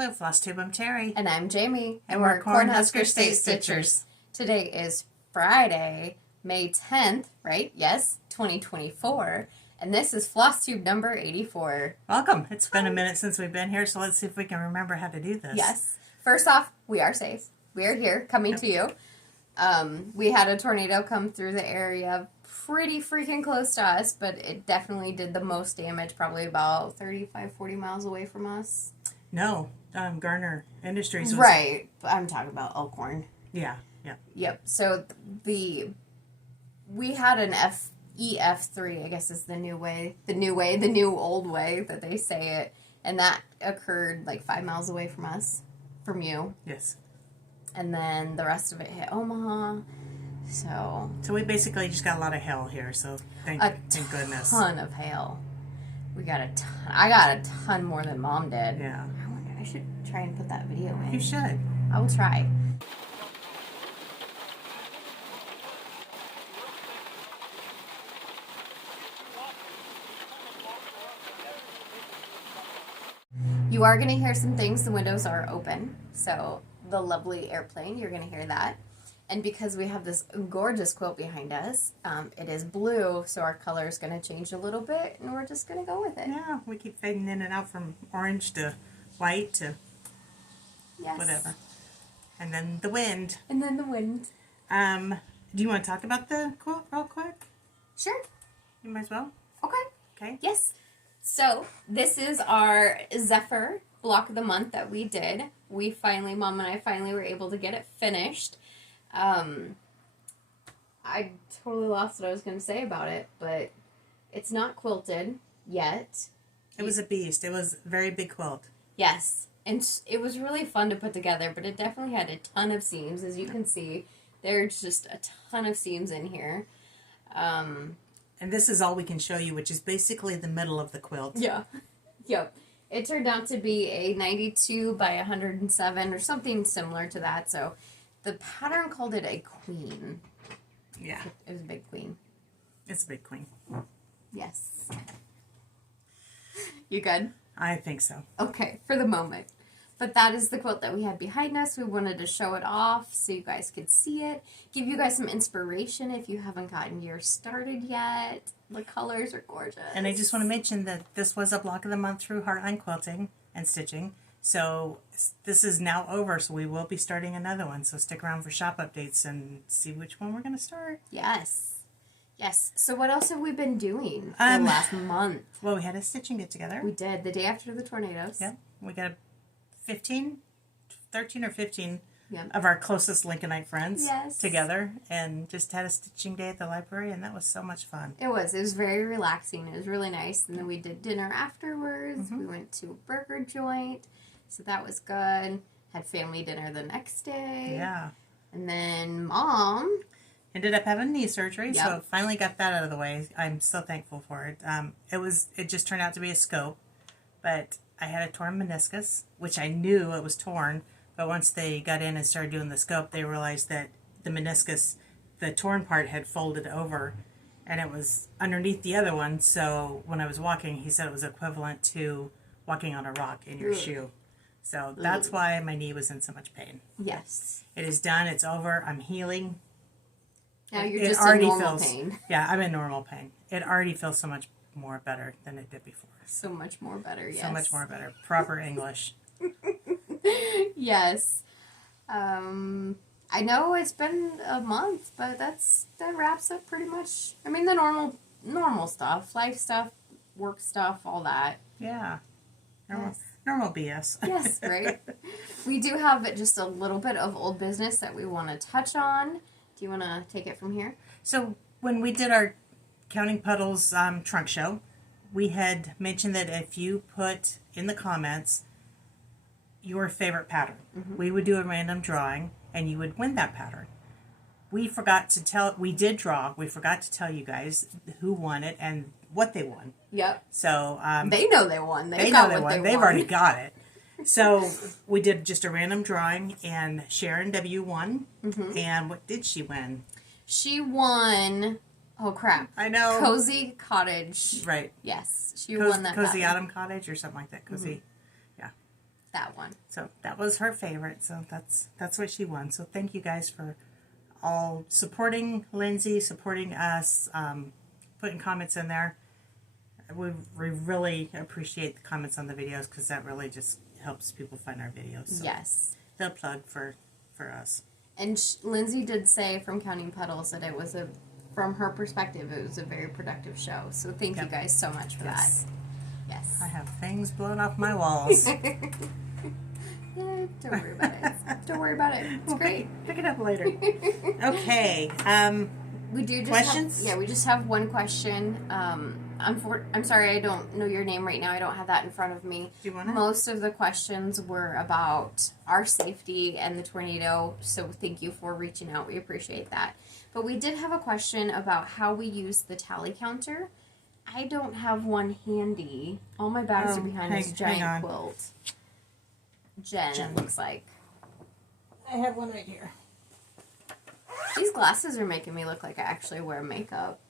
Hello, Flosstube. I'm Terri. And I'm Jamie. And we're Cornhusker State Stitchers. Today is Friday, May 10th, right? Yes, 2024. And this is Flosstube number 84. Welcome. It's been a minute since we've been here, so let's see if we can remember how to do this. Yes. First off, we are safe. We are here, coming to you. We had a tornado come through the area pretty freaking close to us, but it definitely did the most damage, probably about 35, 40 miles away from us. No, Garner Industries was... Right. I'm talking about Elkhorn. Yeah. Yep. So we had an EF3, I guess is the new old way that they say it, and that occurred like 5 miles away from us, from you. Yes. And then the rest of it hit Omaha. So we basically just got a lot of hail here, so thank goodness. A ton of hail. We got a ton. I got a ton more than Mom did. Yeah. I should try and put that video in. You should. I will try. You are going to hear some things. The windows are open, so the lovely airplane, you're going to hear that. And because we have this gorgeous quilt behind us, it is blue, so our color is going to change a little bit, and we're just going to go with it. Yeah, we keep fading in and out from orange to white to whatever. And then the wind. Do you want to talk about the quilt real quick? Sure. You might as well. Okay. Yes. So, this is our Zephyr block of the month that we did. Mom and I finally were able to get it finished. I totally lost what I was going to say about it, but it's not quilted yet. It was a beast. It was a very big quilt. Yes, and it was really fun to put together, but it definitely had a ton of seams. As you can see, there's just a ton of seams in here. And this is all we can show you, which is basically the middle of the quilt. Yeah. Yep. It turned out to be a 92 by 107 or something similar to that, so the pattern called it a queen. Yeah. It was a big queen. It's a big queen. Yes. You good? I think so. Okay, for the moment. But that is the quilt that we had behind us. We wanted to show it off so you guys could see it. Give you guys some inspiration if you haven't gotten yours started yet. The colors are gorgeous. And I just want to mention that this was a block of the month through Heartland Quilting and Stitching. So this is now over, so we will be starting another one. So stick around for shop updates and see which one we're going to start. Yes. So what else have we been doing for the last month? Well, we had a stitching get together. We did, the day after the tornadoes. Yep. We got 13 or 15 Yep. of our closest Lincolnite friends Yes. together and just had a stitching day at the library, and that was so much fun. It was very relaxing. It was really nice. And then we did dinner afterwards. Mm-hmm. We went to a burger joint, so that was good. Had family dinner the next day. Yeah. And then Mom ended up having knee surgery, Yep. so finally got that out of the way. I'm so thankful for it. It just turned out to be a scope, but I had a torn meniscus, which I knew it was torn, but once they got in and started doing the scope, they realized that the meniscus, the torn part, had folded over, and it was underneath the other one, so when I was walking, he said it was equivalent to walking on a rock in your shoe. So that's why my knee was in so much pain. Yes. It is done. It's over. I'm healing. Now you're just in normal pain. Yeah, I'm in normal pain. It already feels so much more better than it did before. So much more better, yes. So much more better. Proper English. Yes. I know it's been a month, but that wraps up pretty much, I mean, the normal stuff. Life stuff, work stuff, all that. Yeah. Yes. Normal BS. Yes, right? We do have just a little bit of old business that we want to touch on. Do you want to take it from here? So when we did our Counting Puddles trunk show, we had mentioned that if you put in the comments your favorite pattern, we would do a random drawing and you would win that pattern. We forgot to tell you guys who won it and what they won. Yep. So they know they won. They know they won. They've already got it. So we did just a random drawing, and Sharon W. won. Mm-hmm. And what did she win? She won. Oh crap! I know. Cozy Cottage. Right. Yes, she won that. Cozy Autumn Cottage or something like that. Cozy. Mm-hmm. Yeah. That one. So that was her favorite. So that's what she won. So thank you guys for all supporting Lindsay, supporting us, putting comments in there. We really appreciate the comments on the videos because that really just helps people find our videos. So yes. the plug for us. And Lindsay did say from Counting Puddles that it was from her perspective, it was a very productive show. So thank you guys so much for that. Yes. I have things blowing off my walls. Yeah, don't worry about it. Don't worry about it. It's great. Pick it up later. Okay. We do just questions? we just have one question. I'm sorry, I don't know your name right now. I don't have that in front of me. Do you want it? Most of the questions were about our safety and the tornado, so thank you for reaching out. We appreciate that. But we did have a question about how we use the tally counter. I don't have one handy. All my bags are behind this giant quilt. Jen, it looks like. I have one right here. These glasses are making me look like I actually wear makeup.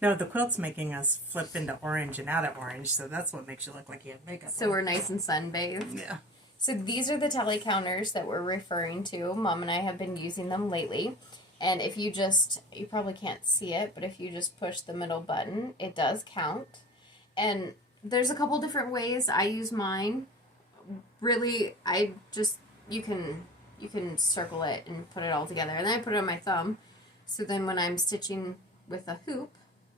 No, the quilt's making us flip into orange and out of orange, so that's what makes you look like you have makeup. So we're nice and sunbathed. Yeah. So these are the tally counters that we're referring to. Mom and I have been using them lately. And if you probably can't see it, but if you just push the middle button, it does count. And there's a couple different ways I use mine. Really, you can circle it and put it all together. And then I put it on my thumb. So then when I'm stitching with a hoop,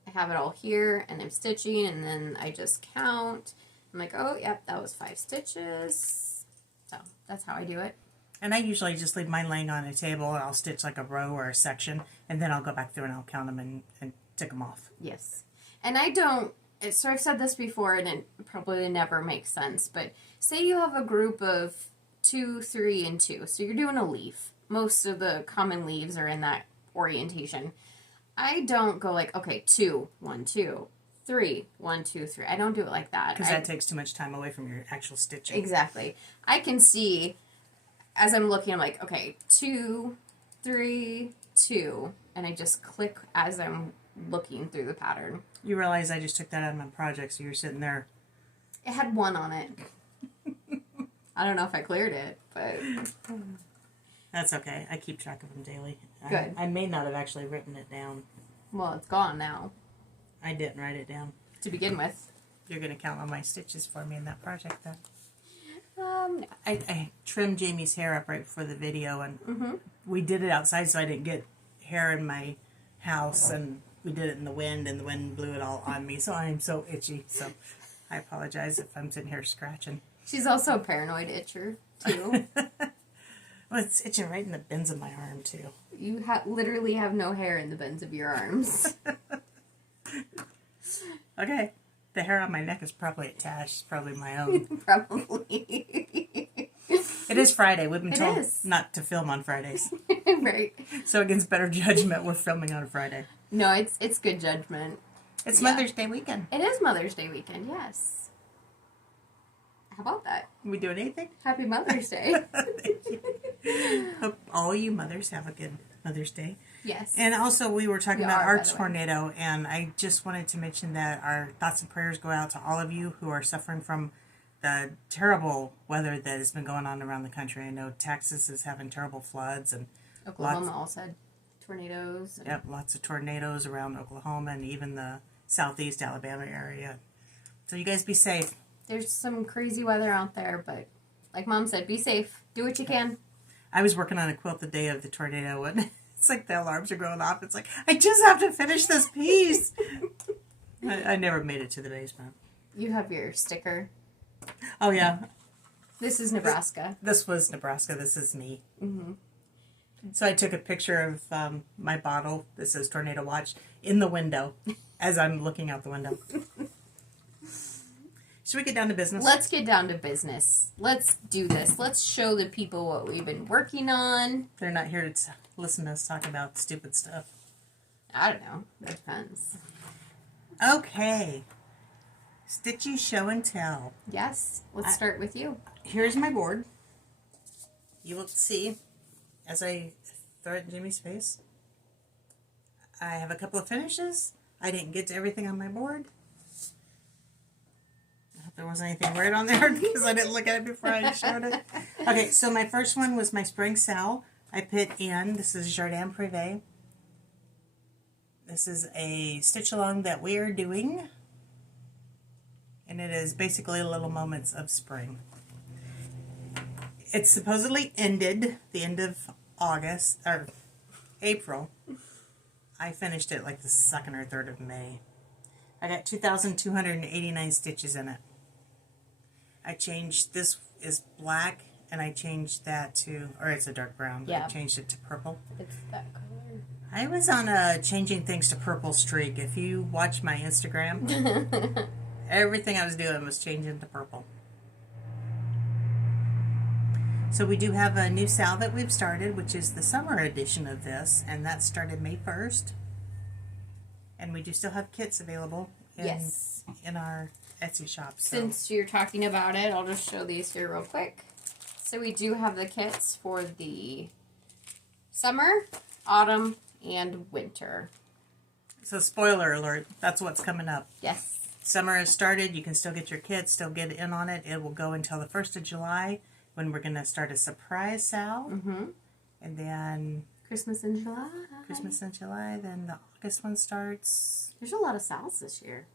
I have it all here and I'm stitching and then I just count. I'm like, oh, yep, that was 5 stitches. So that's how I do it. And I usually just leave mine laying on a table and I'll stitch like a row or a section and then I'll go back through and I'll count them and tick them off. Yes. And I don't, so I've said this before and it probably never makes sense, but say you have a group of 2, 3, and 2. So you're doing a leaf. Most of the common leaves are in that orientation. I don't go like, okay, 2, 1, 2, 3, 1, 2, 3. I don't do it like that. Because that takes too much time away from your actual stitching. Exactly. I can see, as I'm looking, I'm like, okay, 2, 3, 2. And I just click as I'm looking through the pattern. You realize I just took that out of my project, so you're sitting there. It had 1 on it. I don't know if I cleared it, but... That's okay. I keep track of them daily. Good. I may not have actually written it down. Well, it's gone now. I didn't write it down. To begin with. You're going to count on my stitches for me in that project then. No. I trimmed Jamie's hair up right before the video, and we did it outside so I didn't get hair in my house, and we did it in the wind, and the wind blew it all on me, so I'm so itchy. So I apologize if I'm sitting here scratching. She's also a paranoid itcher, too. Well, it's itching right in the bends of my arm, too. You literally have no hair in the bends of your arms. Okay. The hair on my neck is probably attached. It's probably my own. Probably. It is Friday. We've been told is. not to film on Fridays. Right. So against better judgment, we're filming on a Friday. No, it's good judgment. It's Mother's Day weekend. It is Mother's Day weekend, yes. How about that? Are we doing anything? Happy Mother's Day. Hope all you mothers have a good Mother's Day. Yes. And also, we were talking about by our the way. tornado, and I just wanted to mention that our thoughts and prayers go out to all of you who are suffering from the terrible weather that has been going on around the country. I know Texas is having terrible floods, and Oklahoma also had tornadoes. And lots of tornadoes around Oklahoma and even the southeast Alabama area. So you guys be safe. There's some crazy weather out there, but like Mom said, be safe. Do what you can. I was working on a quilt the day of the tornado, and it's like the alarms are going off. It's like, I just have to finish this piece. I never made it to the basement. You have your sticker. Oh, yeah. This is Nebraska. This was Nebraska. This is me. Mm-hmm. So I took a picture of my bottle that says Tornado Watch in the window as I'm looking out the window. Should we get down to business? Let's get down to business. Let's do this. Let's show the people what we've been working on. They're not here to listen to us talk about stupid stuff. I don't know. That depends. Okay. Stitchy show and tell. Yes. Let's start with you. Here's my board. You will see as I throw it in Jimmy's face. I have a couple of finishes. I didn't get to everything on my board. there wasn't anything weird on there because I didn't look at it before I showed it. Okay, so my first one was my spring sal. I put in, this is Jardin Prive. This is a stitch along that we are doing. And it is basically Little Moments of Spring. It's supposedly ended the end of August, or April. I finished it like the 2nd or 3rd of May. I got 2,289 stitches in it. I changed, this is black, and I changed that to, or it's a dark brown, but I changed it to purple. It's that color. I was on a changing things to purple streak. If you watch my Instagram, everything I was doing was changing to purple. So we do have a new sal that we've started, which is the summer edition of this, and that started May 1st. And we do still have kits available in our Etsy shop. So. Since you're talking about it, I'll just show these here real quick. So we do have the kits for the summer, autumn, and winter. So spoiler alert, that's what's coming up. Yes. Summer has started. You can still get your kits, still get in on it. It will go until the 1st of July when we're going to start a surprise sal. Mm-hmm. And then Christmas in July. Then the August one starts. There's a lot of sals this year.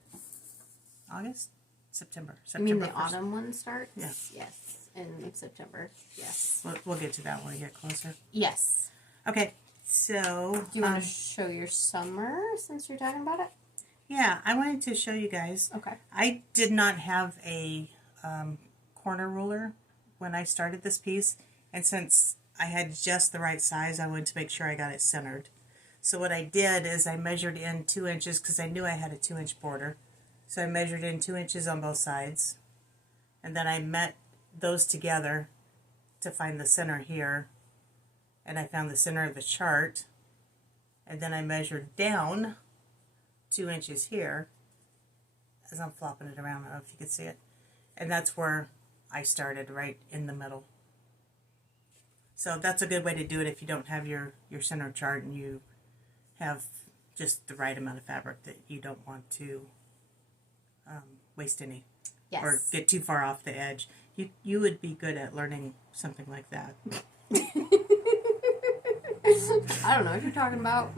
August? September. You mean the 1st. autumn one starts? Yeah. Yes. In September. Yes. We'll get to that when we get closer. Yes. Okay, so... Do you want to show your summer since you're talking about it? Yeah, I wanted to show you guys. Okay. I did not have a corner ruler when I started this piece, and since I had just the right size, I wanted to make sure I got it centered. So what I did is I measured in 2 inches because I knew I had a 2-inch border. So I measured in 2 inches on both sides, and then I met those together to find the center here, and I found the center of the chart, and then I measured down 2 inches here as I'm flopping it around. I don't know if you can see it, and that's where I started, right in the middle. So that's a good way to do it if you don't have your center chart and you have just the right amount of fabric that you don't want to waste any. Yes. Or get too far off the edge. You would be good at learning something like that. I don't know what you're talking about.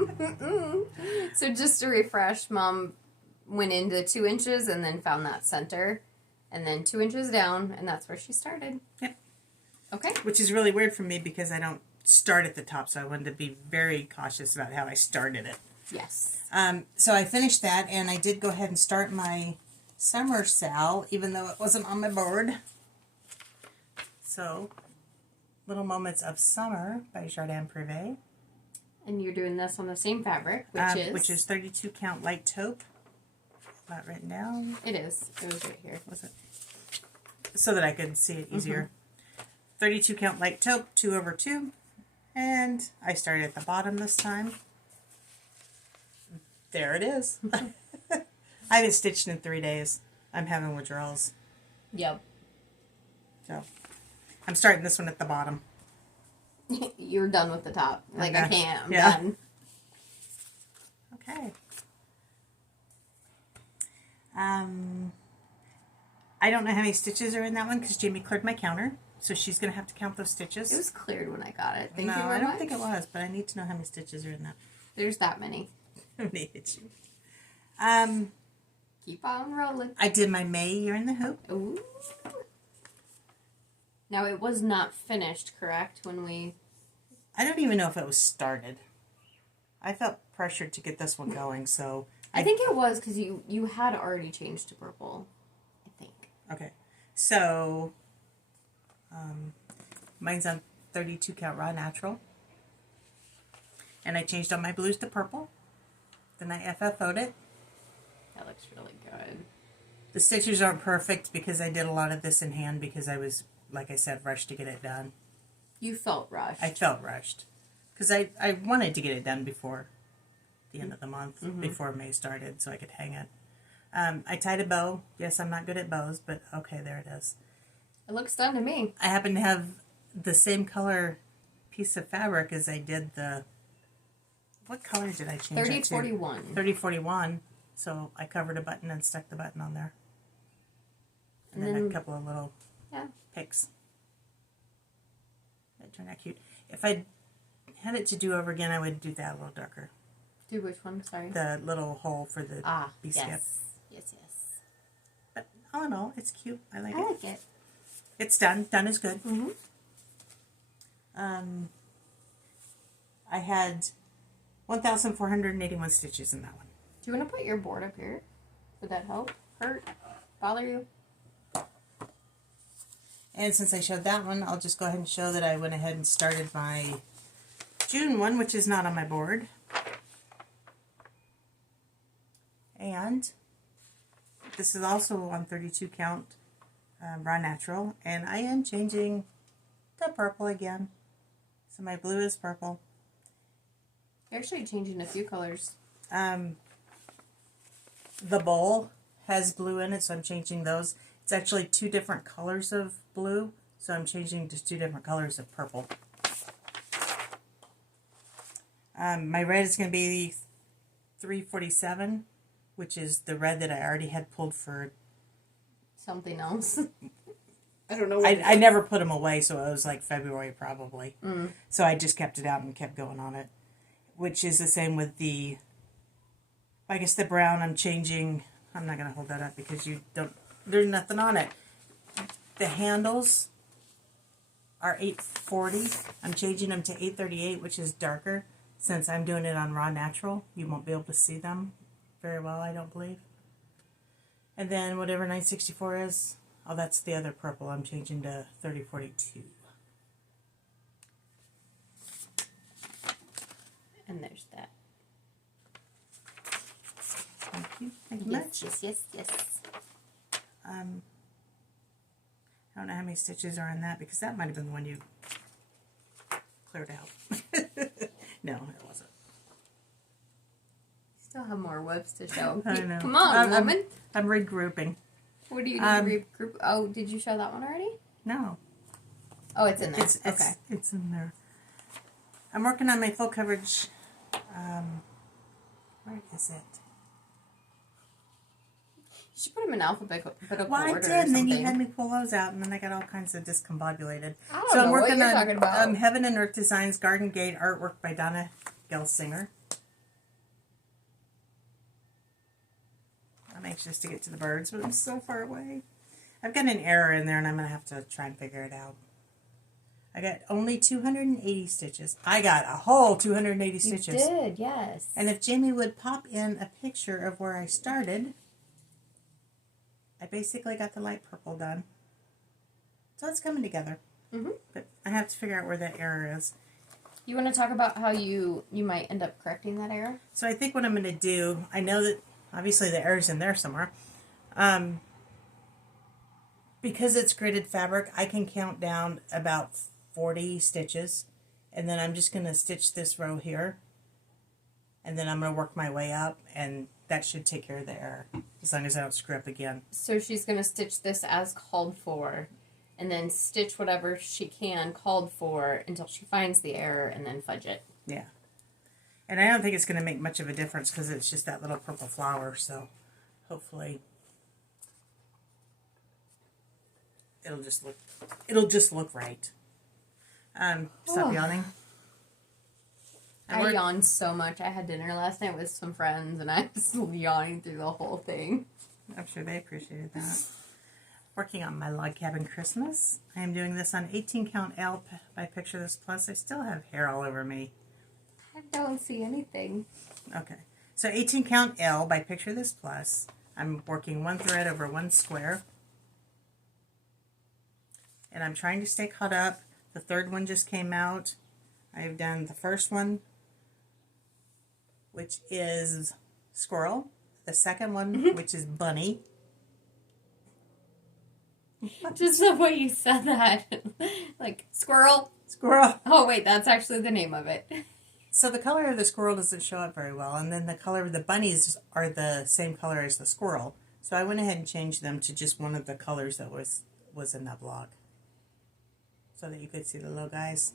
So just to refresh, Mom went into 2 inches and then found that center, and then 2 inches down, and that's where she started. Yep. Okay. Which is really weird for me because I don't start at the top, so I wanted to be very cautious about how I started it. Yes. So I finished that, and I did go ahead and start my summer sal, even though it wasn't on my board. So, Little Moments of Summer by Jardin Prive. And you're doing this on the same fabric, which is 32 count light taupe. Not written down. It is. It was right here. Was it? So that I could see it easier. 32 count light taupe, 2/2. And I started at the bottom this time. There it is. I haven't stitched in 3 days. I'm having withdrawals. Yep. So, I'm starting this one at the bottom. You're done with the top. Like, Okay. I can't. I'm Yeah. done. Okay. I don't know how many stitches are in that one because Jamie cleared my counter. So she's going to have to count those stitches. It was cleared when I got it. Thank no, you very I don't much. think it was, but I need to know how many stitches are in that. There's that many. How many hit you? Keep on rolling. I did my May Year in the Hoop. Ooh. Now, it was not finished, correct, when we... I don't even know if it was started. I felt pressured to get this one going, so... I think it was because you had already changed to purple, I think. Okay. So, mine's on 32 count raw natural. And I changed all my blues to purple. Then I FFO'd it. That looks really good. The stitches aren't perfect because I did a lot of this in hand because I was, like I said, rushed to get it done. You felt rushed. I felt rushed. Because I wanted to get it done before the end of the month, before May started, so I could hang it. I tied a bow. Yes, I'm not good at bows, but okay, there it is. It looks done to me. I happen to have the same color piece of fabric as I did the... What color did I change it to? 3041. 3041. So I covered a button and stuck the button on there. And then a couple of little yeah. picks. That turned out cute. If I had it to do over again, I would do that a little darker. Do which one? Sorry. The little hole for the bee skip. Yes. But all in all, it's cute. I like it. I like it. It's done. Done is good. Mm-hmm. I had 1,481 stitches in that one. Do you want to put your board up here? Would that help? Hurt? Bother you? And since I showed that one, I'll just go ahead and show that I went ahead and started my June one, which is not on my board. And this is also on 32 count raw natural. And I am changing to purple again. So my blue is purple. You're actually changing a few colors. The bowl has blue in it, so I'm changing those. It's actually 2 different colors of blue, so I'm changing to 2 different colors of purple. My red is going to be 347, which is the red that I already had pulled for something else. I don't know. I never put them away, so it was like February probably. So I just kept it out and kept going on it, which is the same with the, I guess the brown I'm changing. I'm not going to hold that up because there's nothing on it. The handles are 840. I'm changing them to 838, which is darker. Since I'm doing it on raw natural, you won't be able to see them very well, I don't believe. And then whatever 964 is, oh, that's the other purple. I'm changing to 3042. And there's that. Thank you. Thank you much. Yes. I don't know how many stitches are in that because that might have been the one you cleared out. No, it wasn't. Still have more webs to show. I know. Come on, woman. I'm regrouping. What do you do to regroup? Oh, did you show that one already? No. Oh, it's in there. Okay. It's in there. I'm working on my full coverage. Where is it? You should put them in alphabetical order. Well, I did, and then you had me pull those out, and then I got all kinds of discombobulated. I don't know what you're talking about. Heaven and Earth Designs Garden Gate artwork by Donna Gelsinger. I'm anxious to get to the birds, but I'm so far away. I've got an error in there, and I'm going to have to try and figure it out. I got only 280 stitches. I got a whole 280 stitches. You did, yes. And if Jamie would pop in a picture of where I started, I basically got the light purple done. So it's coming together. Mm-hmm. But I have to figure out where that error is. You want to talk about how you might end up correcting that error? So I think what I'm going to do, I know that obviously the error's in there somewhere. Because it's gridded fabric, I can count down about 40 stitches. And then I'm just going to stitch this row here. And then I'm going to work my way up, and that should take care of the error, as long as I don't screw up again. So she's going to stitch this as called for, and then stitch whatever she can called for until she finds the error, and then fudge it. Yeah. And I don't think it's going to make much of a difference because it's just that little purple flower, so hopefully it'll just look right. Stop yawning. I yawned so much. I had dinner last night with some friends, and I was yawning through the whole thing. I'm sure they appreciated that. Working on my log cabin Christmas. I am doing this on 18 count L by Picture This Plus. I still have hair all over me. I don't see anything. Okay. So 18 count L by Picture This Plus. I'm working one thread over one square. And I'm trying to stay caught up. The third one just came out. I've done the first one, which is squirrel. The second one, which is bunny. Just the way you said that. Like, squirrel. Squirrel. Oh, wait, that's actually the name of it. So the color of the squirrel doesn't show up very well. And then the color of the bunnies are the same color as the squirrel. So I went ahead and changed them to just one of the colors that was in that blog, so that you could see the little guys.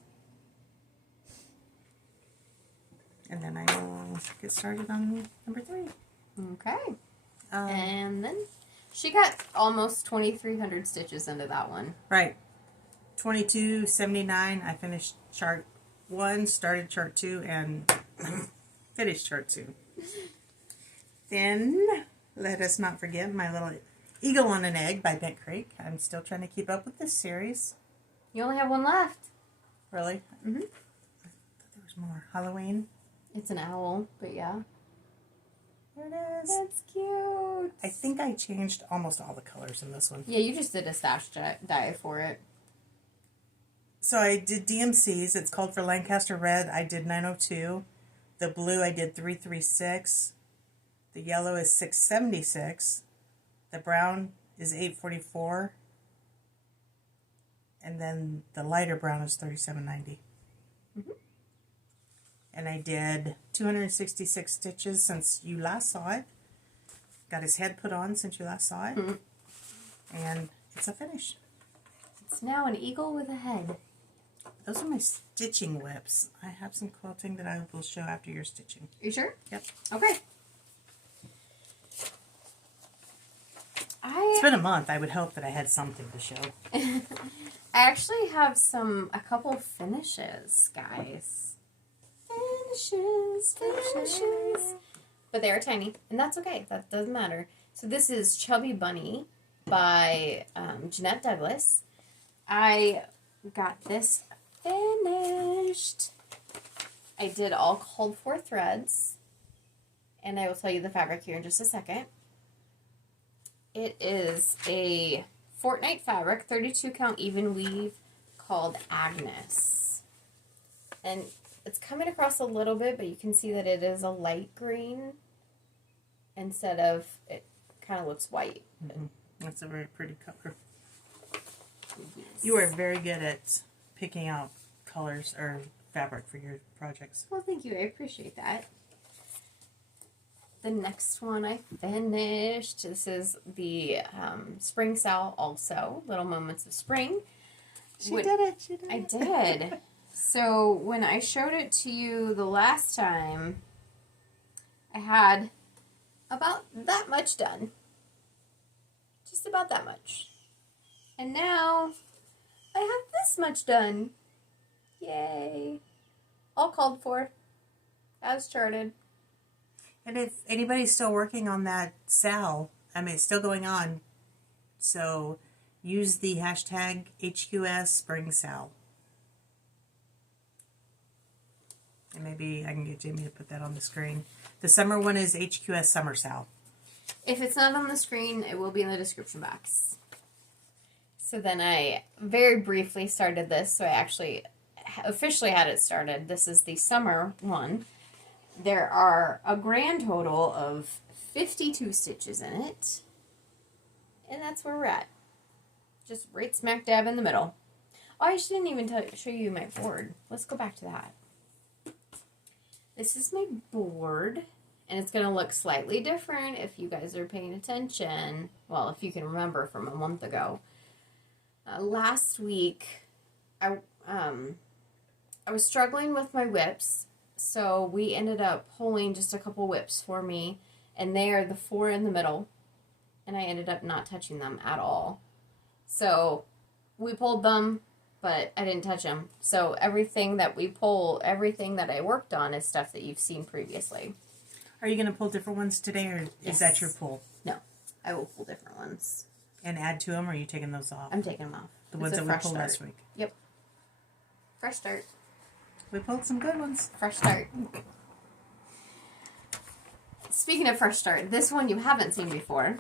And then I will get started on number 3. Okay. And then She got almost 2,300 stitches into that one. Right. 22.79. I finished chart 1, started chart 2, and finished chart 2. Then, let us not forget my little Eagle on an Egg by Bent Creek. I'm still trying to keep up with this series. You only have one left. Really? Mm-hmm. I thought there was more. Halloween. It's an owl, but yeah. There it is. That's cute. I think I changed almost all the colors in this one. Yeah, you just did a stash dye for it. So I did DMCs. It's called for Lancaster Red. I did 902. The blue I did 336. The yellow is 676. The brown is 844. And then the lighter brown is 3790. Mm-hmm. And I did 266 stitches since you last saw it. Got his head put on since you last saw it. Mm-hmm. And it's a finish. It's now an eagle with a head. Those are my stitching whips. I have some quilting that I will show after your stitching. Are you sure? Yep. Okay. It's been a month. I would hope that I had something to show. I actually have a couple finishes, guys. Finishes. But they are tiny, and that's okay. That doesn't matter. So this is Chubby Bunny by Jeanette Douglas. I got this finished. I did all called for threads, and I will tell you the fabric here in just a second. It is a Fortnite fabric, 32 count even weave, called Agnes. And it's coming across a little bit, but you can see that it is a light green instead of, it kind of looks white. Mm-hmm. That's a very pretty color. Yes. You are very good at picking out colors or fabric for your projects. Well, thank you. I appreciate that. The next one I finished. This is the Spring Sal also. Little Moments of Spring. She did it. I did. So when I showed it to you the last time, I had about that much done. Just about that much. And now I have this much done. Yay. All called for. As charted. And if anybody's still working on that Sal, I mean, it's still going on. So use the hashtag HQS Spring Sal. And maybe I can get Jamie to put that on the screen. The summer one is HQS Summer Sal. If it's not on the screen, it will be in the description box. So then I very briefly started this. So I actually officially had it started. This is the summer one. There are a grand total of 52 stitches in it. And that's where we're at. Just right smack dab in the middle. Oh, I didn't even show you my board. Let's go back to that. This is my board. And it's going to look slightly different if you guys are paying attention. Well, if you can remember from a month ago. Last week, I was struggling with my whips. So we ended up pulling just a couple whips for me, and they are the 4 in the middle, and I ended up not touching them at all. So we pulled them, but I didn't touch them. So everything that we pull, everything that I worked on is stuff that you've seen previously. Are you going to pull different ones today, or Yes. is that your pull? No, I will pull different ones. And add to them, or are you taking those off? I'm taking them off. The ones that we pulled last week. Yep. Fresh start. We pulled some good ones. Fresh start. Speaking of fresh start, this one you haven't seen before.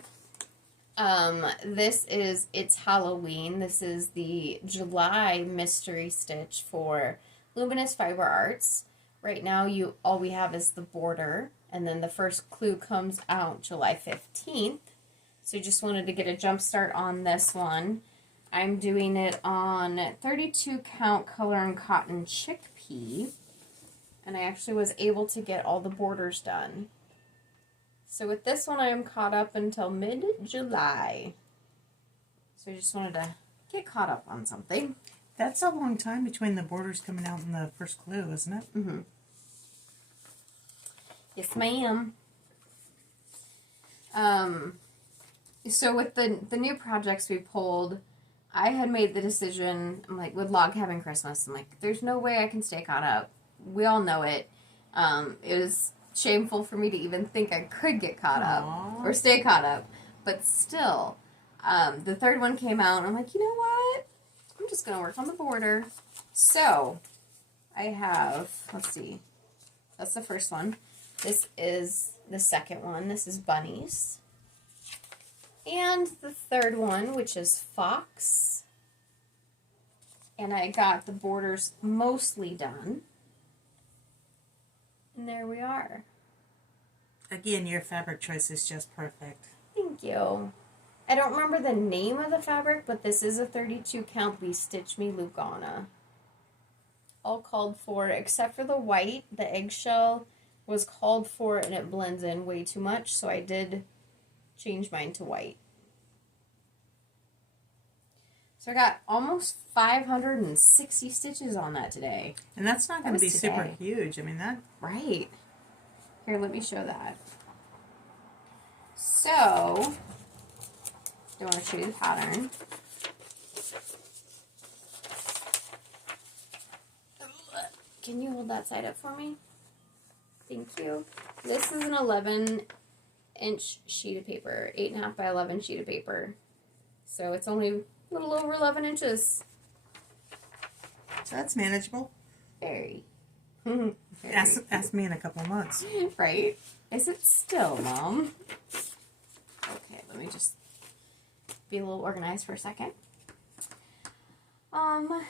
This is It's Halloween. This is the July mystery stitch for Luminous Fiber Arts. Right now, all we have is the border, and then the first clue comes out July 15th. So just wanted to get a jump start on this one. I'm doing it on 32 count color and cotton chickpea, and I actually was able to get all the borders done. So with this one, I am caught up until mid-July. So I just wanted to get caught up on something. That's a long time between the borders coming out and the first clue, isn't it? Mm-hmm. Yes, ma'am. So with the new projects we pulled, I had made the decision, I'm like, with Log Cabin Christmas, I'm like, there's no way I can stay caught up. We all know it. It was shameful for me to even think I could get caught up or stay caught up. But still, the third one came out, and I'm like, you know what? I'm just going to work on the border. So, I have, let's see, that's the first one. This is the second one. This is bunnies. And the third one, which is fox. And I got the borders mostly done. And there we are. Again, your fabric choice is just perfect. Thank you. I don't remember the name of the fabric, but this is a 32 count Be Stitch Me Lugana. All called for, except for the white. The eggshell was called for and it blends in way too much, so I did change mine to white. So I got almost 560 stitches on that today. And that's not going to be super huge. I mean, that... Right. Here, let me show that. So, I want to show you the pattern. Can you hold that side up for me? Thank you. This is an 11-inch sheet of paper, 8.5 by 11 sheet of paper. So it's only a little over 11 inches. So that's manageable. Very. Ask me in a couple of months. Right? Is it still, Mom? Okay, let me just be a little organized for a second.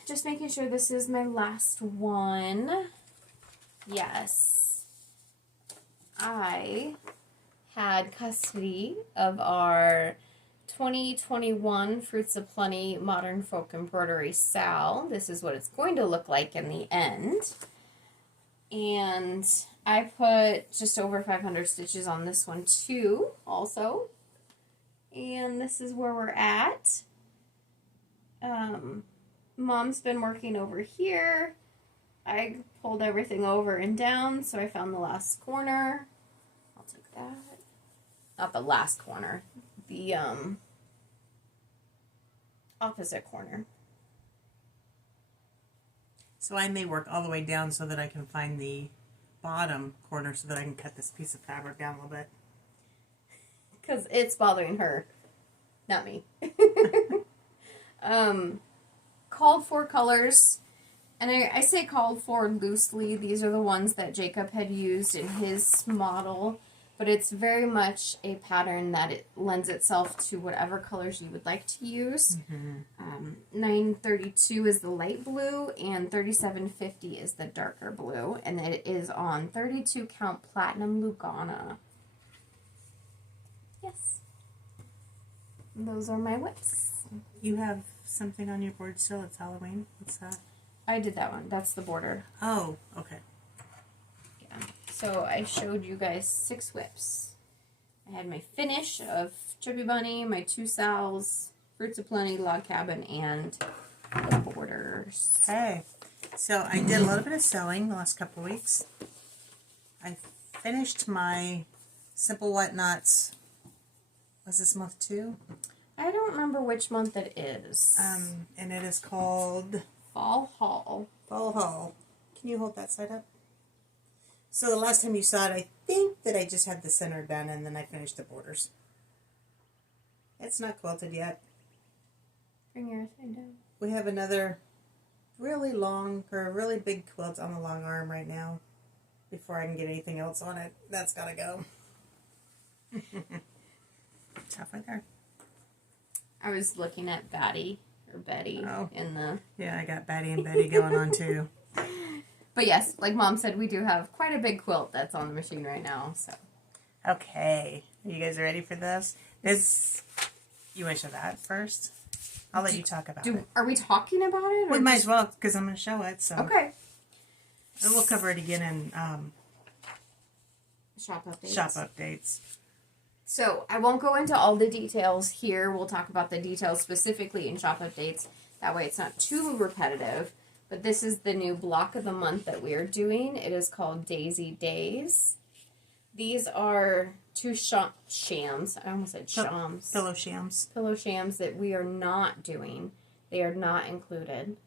Just making sure this is my last one. Yes. I had custody of our 2021 Fruits of Plenty Modern Folk Embroidery Sal. This is what it's going to look like in the end. And I put just over 500 stitches on this one too, also. And this is where we're at. Mom's been working over here. I pulled everything over and down, so I found the last corner. I'll take that. Not the last corner. The, opposite corner. So I may work all the way down so that I can find the bottom corner so that I can cut this piece of fabric down a little bit. Because it's bothering her, not me. Called for colors, and I say called for loosely. These are the ones that Jacob had used in his model, but it's very much a pattern that it lends itself to whatever colors you would like to use. 932 is the light blue, and 3750 is the darker blue, and it is on 32 count platinum Lugana. Yes. Those are my whips. You have something on your board still? It's Halloween. What's that? I did that one. That's the border. Oh, okay. Yeah. So I showed you guys 6 whips. I had my finish of Chubby Bunny, my 2 Sals, Fruits of Plenty, Log Cabin, and the borders. Okay. So I did a little bit of sewing the last couple of weeks. I finished my Simple White Knots. Was this month 2? I don't remember which month it is. And it is called Fall Haul. Fall Haul. Can you hold that side up? So the last time you saw it, I think that I just had the center done and then I finished the borders. It's not quilted yet. Bring your thing down. We have another really long, or really big quilt on the long arm right now. Before I can get anything else on it, that's gotta go. It's halfway there. I was looking at Betty in the... Yeah, I got Batty and Betty going on too. But yes, like Mom said, we do have quite a big quilt that's on the machine right now, so... Okay. Are you guys ready for this? You want to show that first? I'll let you talk about it. Are we talking about it? We might as well, because I'm going to show it, so... Okay. And we'll cover it again in Shop updates. shop updates. So, I won't go into all the details here. We'll talk about the details specifically in shop updates. That way it's not too repetitive. But this is the new block of the month that we are doing. It is called Daisy Days. These are two shams. I almost said shams. Pillow shams. Pillow shams that we are not doing. They are not included.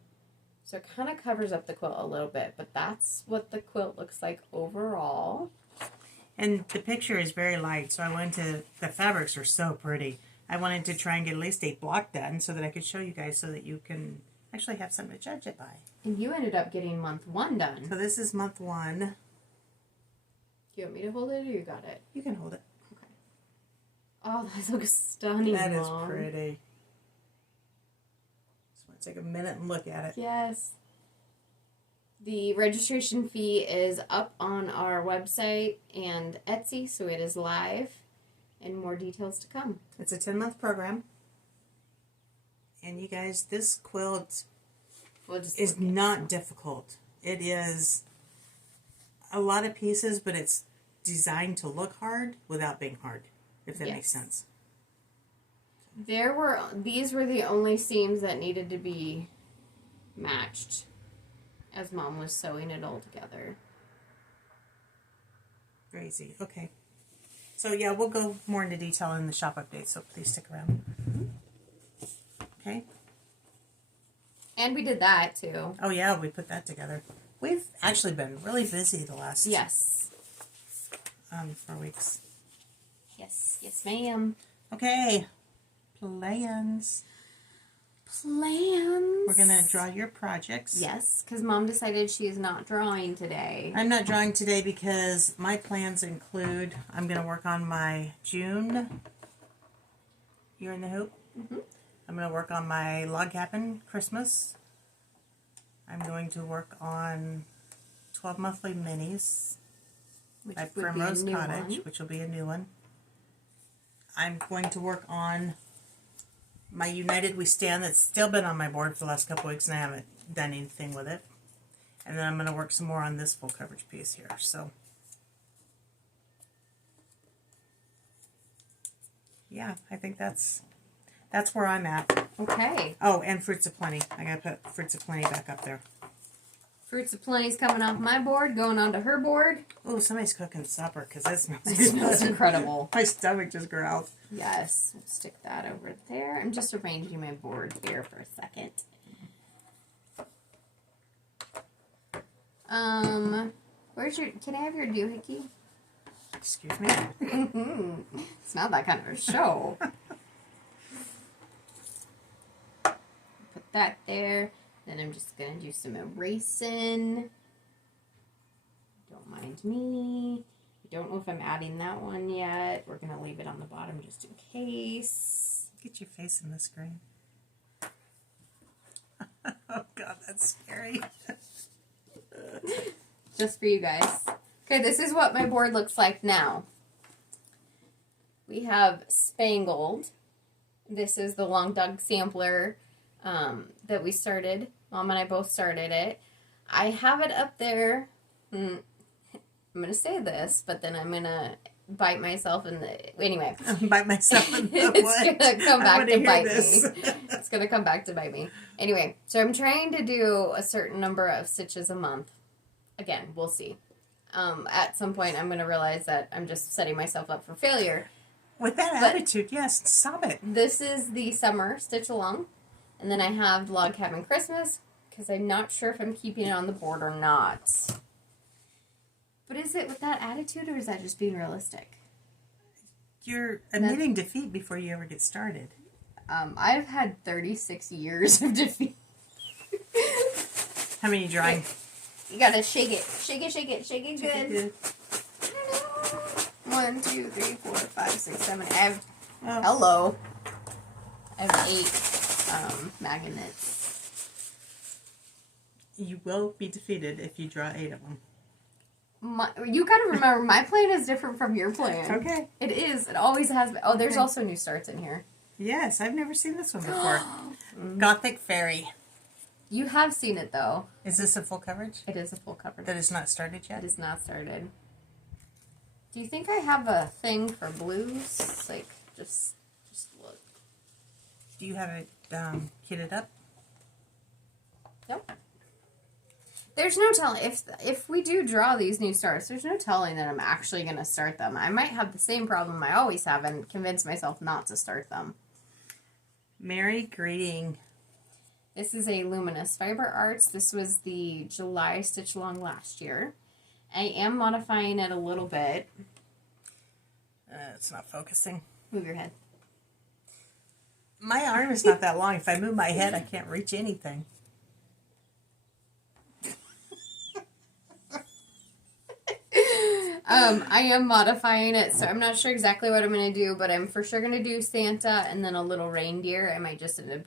So it kind of covers up the quilt a little bit, but that's what the quilt looks like overall. And the picture is very light, so I wanted to, the fabrics are so pretty. I wanted to try and get at least a block done so that I could show you guys so that you can actually have something to judge it by. And you ended up getting month 1 done. So this is month 1. Do you want me to hold it or you got it? You can hold it. Okay. Oh, that looks stunning, That is Mom. pretty. Just want to take a minute and look at it. Yes. The registration fee is up on our website and Etsy, so it is live, and more details to come. It's a 10-month program. And you guys, this quilt is not difficult. It is a lot of pieces, but it's designed to look hard without being hard, if that makes sense. These were the only seams that needed to be matched as Mom was sewing it all together. Crazy. Okay. So yeah, we'll go more into detail in the shop update, so please stick around. Okay. And we did that too. Oh yeah, we put that together. We've actually been really busy the last 4 weeks. Yes, ma'am. Okay. Plans. We're gonna draw your projects. Yes, because Mom decided she is not drawing today. I'm not drawing today because my plans include I'm gonna work on my June. You're in the hoop. Mm-hmm. I'm gonna work on my log cabin Christmas. I'm going to work on 12 monthly minis by Primrose Cottage, which will be a new one. I'm going to work on my United We Stand that's still been on my board for the last couple weeks and I haven't done anything with it. And then I'm going to work some more on this full coverage piece here. So, yeah, I think that's where I'm at. Okay. Oh, and Fruits of Plenty. I got to put Fruits of Plenty back up there. Fruits of Plenty's coming off my board, going onto her board. Oh, somebody's cooking supper because that smells It good. smells incredible. My stomach just growled. Yes, we'll stick that over there. I'm just arranging my board here for a second. Can I have your doohickey? Excuse me? It's not that kind of a show. Put that there. Then I'm just going to do some erasing. Don't mind me. I don't know if I'm adding that one yet. We're going to leave it on the bottom just in case. Get your face in the screen. Oh, God, that's scary. Just for you guys. Okay, this is what my board looks like now. We have Spangled. This is the Long Dog Sampler that we started. Mom and I both started it. I have it up there. I'm going to say this, but then I'm going to bite myself in the... Anyway. Bite myself in the It's what? going to come back to bite me. This. It's going to come back to bite me. Anyway, so I'm trying to do a certain number of stitches a month. Again, we'll see. At some point, I'm going to realize that I'm just setting myself up for failure. With that attitude, yes, stop it. This is the summer stitch along. And then I have Log Cabin Christmas, because I'm not sure if I'm keeping it on the board or not. But is it with that attitude, or is that just being realistic? You're admitting defeat before you ever get started. I've had 36 years of defeat. How many drawing? You gotta shake it. Shake it, shake it, shake it good. 1, 2, 3, 4, 5, 6, 7. I have... Oh. Hello. I have 8 magnets. You will be defeated if you draw 8 of them. You gotta remember, my plan is different from your plan. Okay. It is. It always has been. Oh, there's also new starts in here. Yes, I've never seen this one before. Gothic Fairy. You have seen it, though. Is this a full coverage? It is a full coverage. That is not started yet? It is not started. Do you think I have a thing for blues? Like, just look. Do you have it kitted up? Nope. There's no telling if we do draw these new stars. There's no telling that I'm actually going to start them. I might have the same problem I always have and convince myself not to start them. Merry greeting. This is a Luminous Fiber Arts. This was the July stitch along last year. I am modifying it a little bit. It's not focusing. Move your head. My arm is not that long. If I move my head, I can't reach anything. I am modifying it, so I'm not sure exactly what I'm going to do, but I'm for sure going to do Santa and then a little reindeer. I might just end up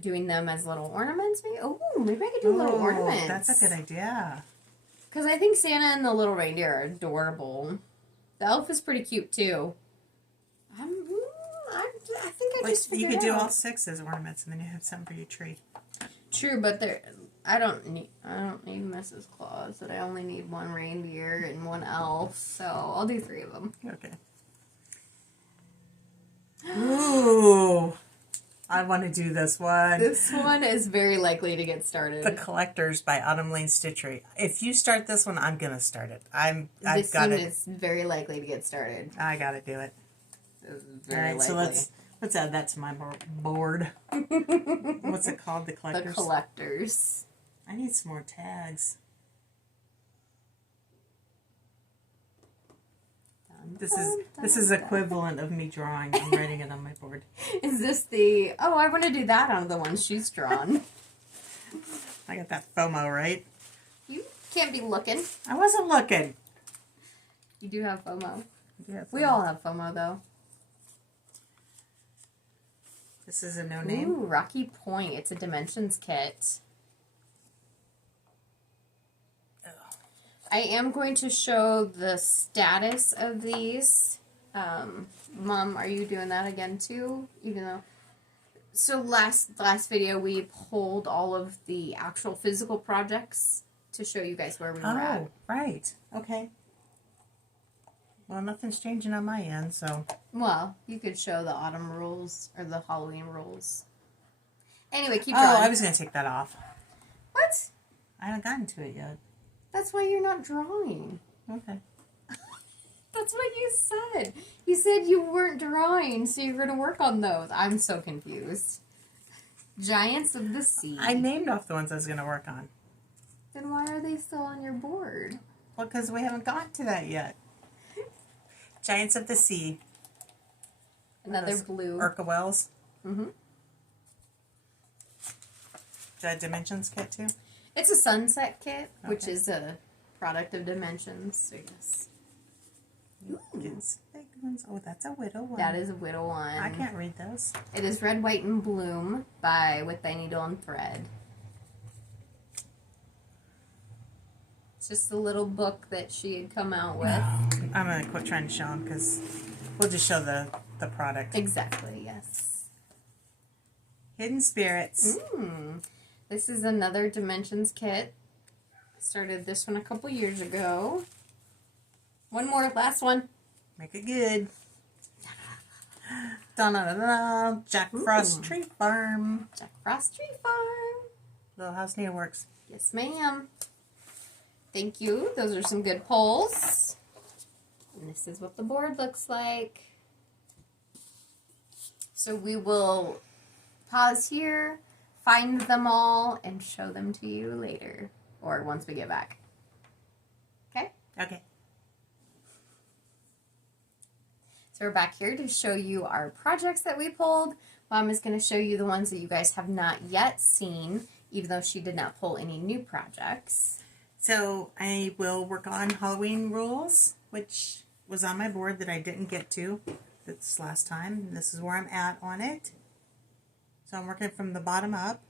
doing them as little ornaments. Maybe I could do little ornaments. That's a good idea. Because I think Santa and the little reindeer are adorable. The elf is pretty cute, too. I think I just You figured could do out. all 6 as ornaments, and then you have some for your tree. True, but I don't need Mrs. Claus, but I only need 1 reindeer and 1 elf, so I'll do 3 of them. Okay. Ooh, I want to do this one. This one is very likely to get started. The Collectors by Autumn Lane Stitchery. If you start this one, I'm gonna start it. This one is very likely to get started. I gotta do it. This is All very right, so likely. let's add that to my board. What's it called? The Collectors. The Collectors. I need some more tags. This is equivalent of me drawing. I'm writing it on my board. Is this the... Oh, I want to do that on the one she's drawn. I got that FOMO, right? You can't be looking. I wasn't looking. You do have FOMO. Yeah, We all have FOMO, though. This is a no name. Ooh, Rocky Point. It's a Dimensions kit. I am going to show the status of these. Mom, are you doing that again too? Even though, so last video we pulled all of the actual physical projects to show you guys where we were at. Oh, right. Okay. Well, nothing's changing on my end, so. Well, you could show the autumn rules or the Halloween rules. Anyway, keep Oh, drawing. I was going to take that off. What? I haven't gotten to it yet. That's why you're not drawing. Okay. That's what you said. You said you weren't drawing, so you're going to work on those. I'm so confused. Giants of the Sea. I named off the ones I was going to work on. Then why are they still on your board? Well, because we haven't gotten to that yet. Giants of the Sea. Another blue. Urca Wells. Mm-hmm. Is that a Dimensions kit too? It's a sunset kit, which Okay. is a product of Dimensions. So yes. It's big ones. Oh, that's a widow one. That is a widow one. I can't read those. It is Red, White, and Bloom by With Thy Needle and Thread. It's just a little book that she had come out with. I'm going to quit trying to show them because we'll just show the product. Exactly, yes. Hidden Spirits. This is another Dimensions kit. I started this one a couple years ago. One more, last one. Make it good. Da-da-da-da. Jack Frost Tree Farm. Jack Frost Tree Farm. Little House Needleworks. Yes, ma'am. Thank you. Those are some good pulls. And this is what the board looks like. So we will pause here, find them all, and show them to you later. Or once we get back. Okay? Okay. So we're back here to show you our projects that we pulled. Mom is going to show you the ones that you guys have not yet seen, even though she did not pull any new projects. So I will work on Halloween rules, which was on my board that I didn't get to this last time. This is where I'm at on it. So I'm working from the bottom up.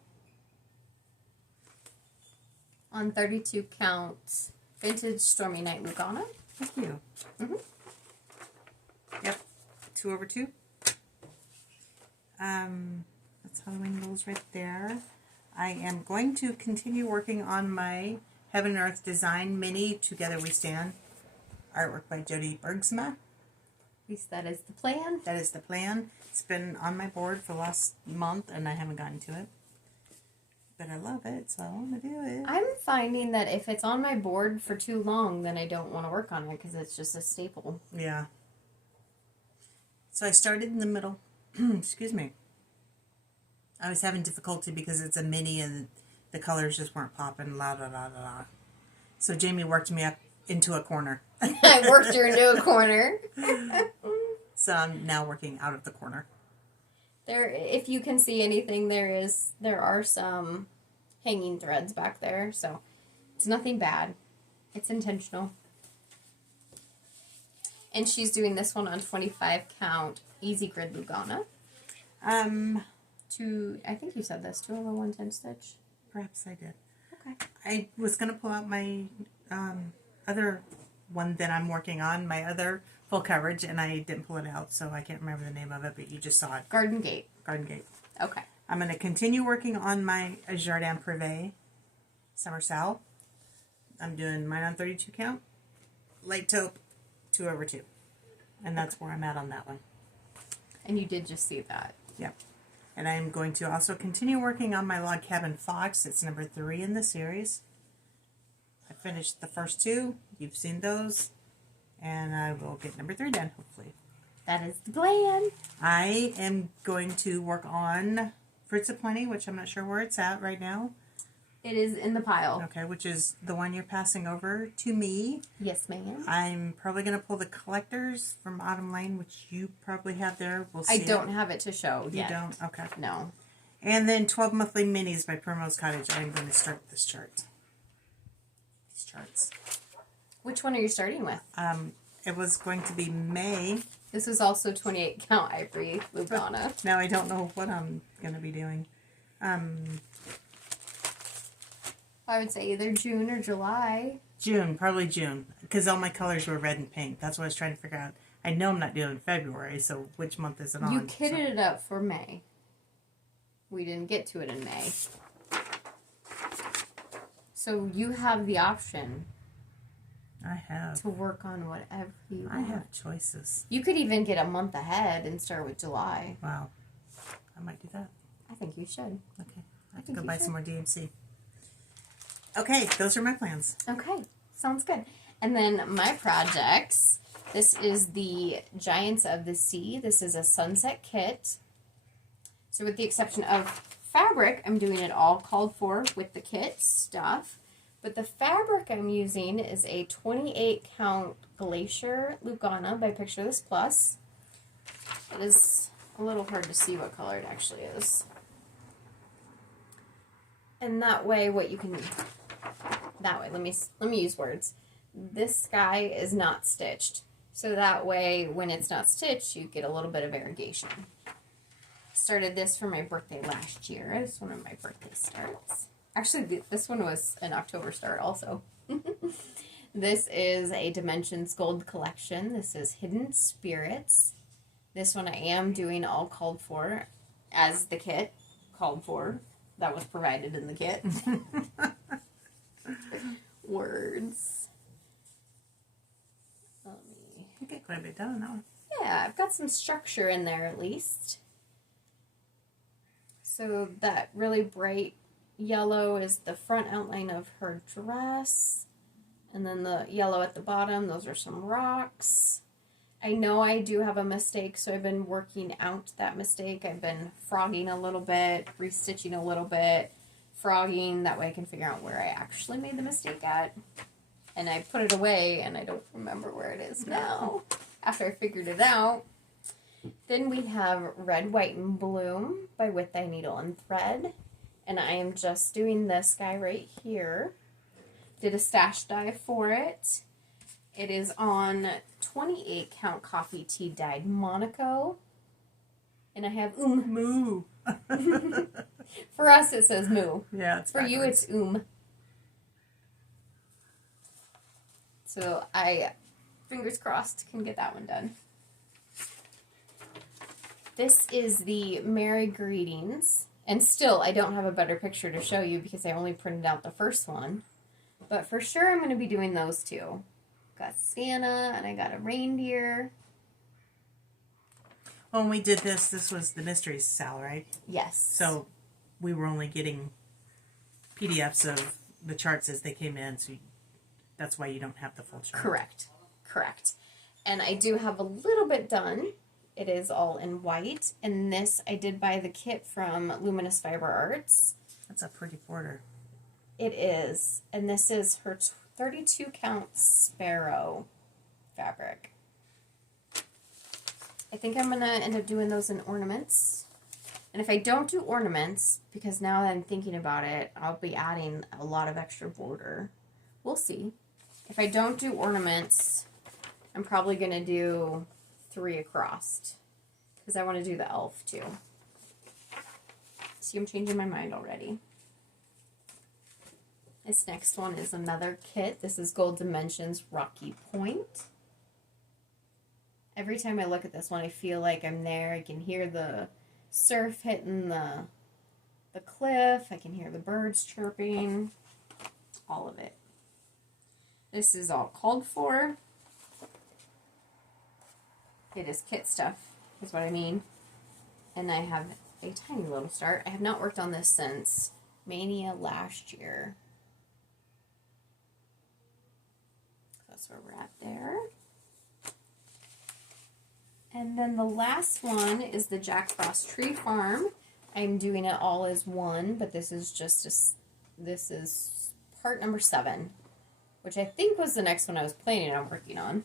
On 32 count Vintage Stormy Night Lugana. Thank you. Yep. 2 over 2. That's Halloween rules right there. I am going to continue working on my Heaven and Earth Design Mini Together We Stand artwork by Jody Bergsma. At least that is the plan. That is the plan. It's been on my board for the last month and I haven't gotten to it. But I love it, so I want to do it. I'm finding that if it's on my board for too long, then I don't want to work on it because it's just a staple. Yeah. So I started in the middle. Excuse me. I was having difficulty because it's a mini and the colors just weren't popping. La da da da da. So Jamie worked me up into a corner. I worked her into a corner. So I'm now working out of the corner. There, if you can see anything, there are some hanging threads back there, so it's nothing bad. It's intentional. And she's doing this one on 25 count easy grid Lugana. I think you said this, 2 over 110 stitch. Perhaps I did. Okay. I was going to pull out my other one that I'm working on, my other full coverage, and I didn't pull it out, so I can't remember the name of it, but you just saw it. Garden Gate. Garden Gate. Okay. I'm going to continue working on my Jardin Prive Summer Sal. I'm doing mine on 32 count. Light taupe, 2 over 2. And that's where I'm at on that one. And you did just see that. Yep. And I'm going to also continue working on my Log Cabin Fox. It's number 3 in the series. I finished the first 2. You've seen those. And I will get number 3 done, hopefully. That is the plan. I am going to work on Fruits of Plenty, which I'm not sure where it's at right now. It is in the pile. Okay, which is the one you're passing over to me. Yes, ma'am. I'm probably going to pull the Collectors from Autumn Lane, which you probably have there. We'll see. I don't have it to show yet. You don't? Okay. No. And then 12 Monthly Minis by Primrose Cottage. I'm going to start this chart. These charts. Which one are you starting with? It was going to be May. This is also 28 count ivory Lugana. Now I don't know what I'm going to be doing. I would say either June or July. June, probably June, because all my colors were red and pink. That's what I was trying to figure out. I know I'm not doing February, so which month is it on? You kitted it up for May. We didn't get to it in May. So you have the option I have. to work on whatever you want. I have choices. You could even get a month ahead and start with July. Wow. I might do that. I think you should. Okay. I have to go buy some more DMC. Okay, those are my plans. Okay, sounds good. And then my projects, this is the Giants of the Sea. This is a sunset kit. So with the exception of fabric, I'm doing it all called for with the kit stuff. But the fabric I'm using is a 28 count Glacier Lugana by Picture This Plus. It is a little hard to see what color it actually is. And that way, what you can... That way, let me use words. This sky is not stitched. So that way, when it's not stitched, you get a little bit of variegation. Started this for my birthday last year. It's one of my birthday starts. Actually, this one was an October start also. This is a Dimensions Gold collection. This is Hidden Spirits. This one I am doing all called for as the kit called for. That was provided in the kit. Words. You get quite a bit done on that one. Yeah, I've got some structure in there at least. So that really bright yellow is the front outline of her dress. And then the yellow at the bottom, those are some rocks. I know I do have a mistake, so I've been working out that mistake. I've been frogging a little bit, restitching a little bit, frogging, that way I can figure out where I actually made the mistake at. And I put it away, and I don't remember where it is now, after I figured it out. Then we have Red, White, and Bloom by With Thy Needle and Thread. And I am just doing this guy right here. Did a stash die for it. It is on 28 count coffee tea dyed Monaco. And I have Moo. For us, it says moo. Yeah, it's For you, backwards. it's So I, fingers crossed, can get that one done. This is the Merry Greetings. And still, I don't have a better picture to show you because I only printed out the first one. But for sure, I'm going to be doing those two. Got Santa, and I got a reindeer. When we did this was the mystery Sal, right? Yes. So we were only getting PDFs of the charts as they came in, so that's why you don't have the full chart. Correct. And I do have a little bit done. It is all in white. And this, I did buy the kit from Luminous Fiber Arts. That's a pretty border. It is. And this is her 32 count Sparrow fabric. I think I'm going to end up doing those in ornaments. And if I don't do ornaments, because now that I'm thinking about it, I'll be adding a lot of extra border. We'll see. If I don't do ornaments, I'm probably going to do 3 across. Because I want to do the elf too. See, I'm changing my mind already. This next one is another kit. This is Gold Dimensions Rocky Point. Every time I look at this one, I feel like I'm there. I can hear the surf hitting the cliff. I can hear the birds chirping. All of it. This is all called for. It is kit stuff, is what I mean. And I have a tiny little start. I have not worked on this since Mania last year. That's where we're at there. And then the last one is the Jack Frost Tree Farm. I'm doing it all as one, but this is just this is part number 7, which I think was the next one I was planning on working on.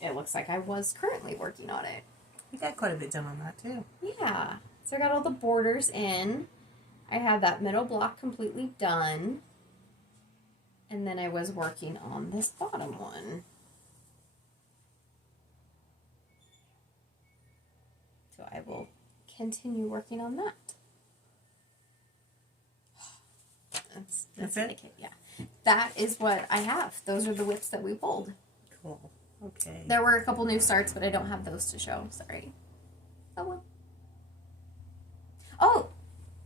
It looks like I was currently working on it. You got quite a bit done on that too. Yeah. So I got all the borders in. I have that middle block completely done. And then I was working on this bottom one. So I will continue working on that. That's it? like it. Yeah. That is what I have. Those are the whips that we pulled. Cool. Okay. There were a couple new starts, but I don't have those to show. Sorry. Oh, well. Oh!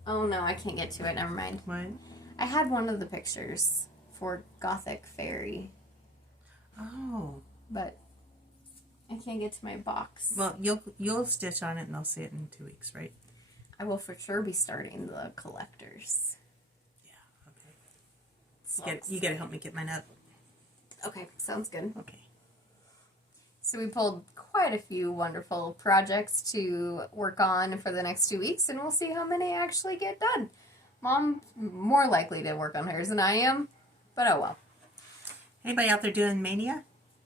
Oh, no, I can't get to it. Never mind. What? I had one of the pictures for Gothic Fairy, Oh. but I can't get to my box. Well, you'll stitch on it and I'll see it in 2 weeks, right? I will for sure be starting the collectors. Yeah, okay. You gotta help me get mine up. Okay, sounds good. Okay. So we pulled quite a few wonderful projects to work on for the next 2 weeks, and we'll see how many actually get done. Mom, more likely to work on hers than I am, but oh well. Anybody out there doing Mania?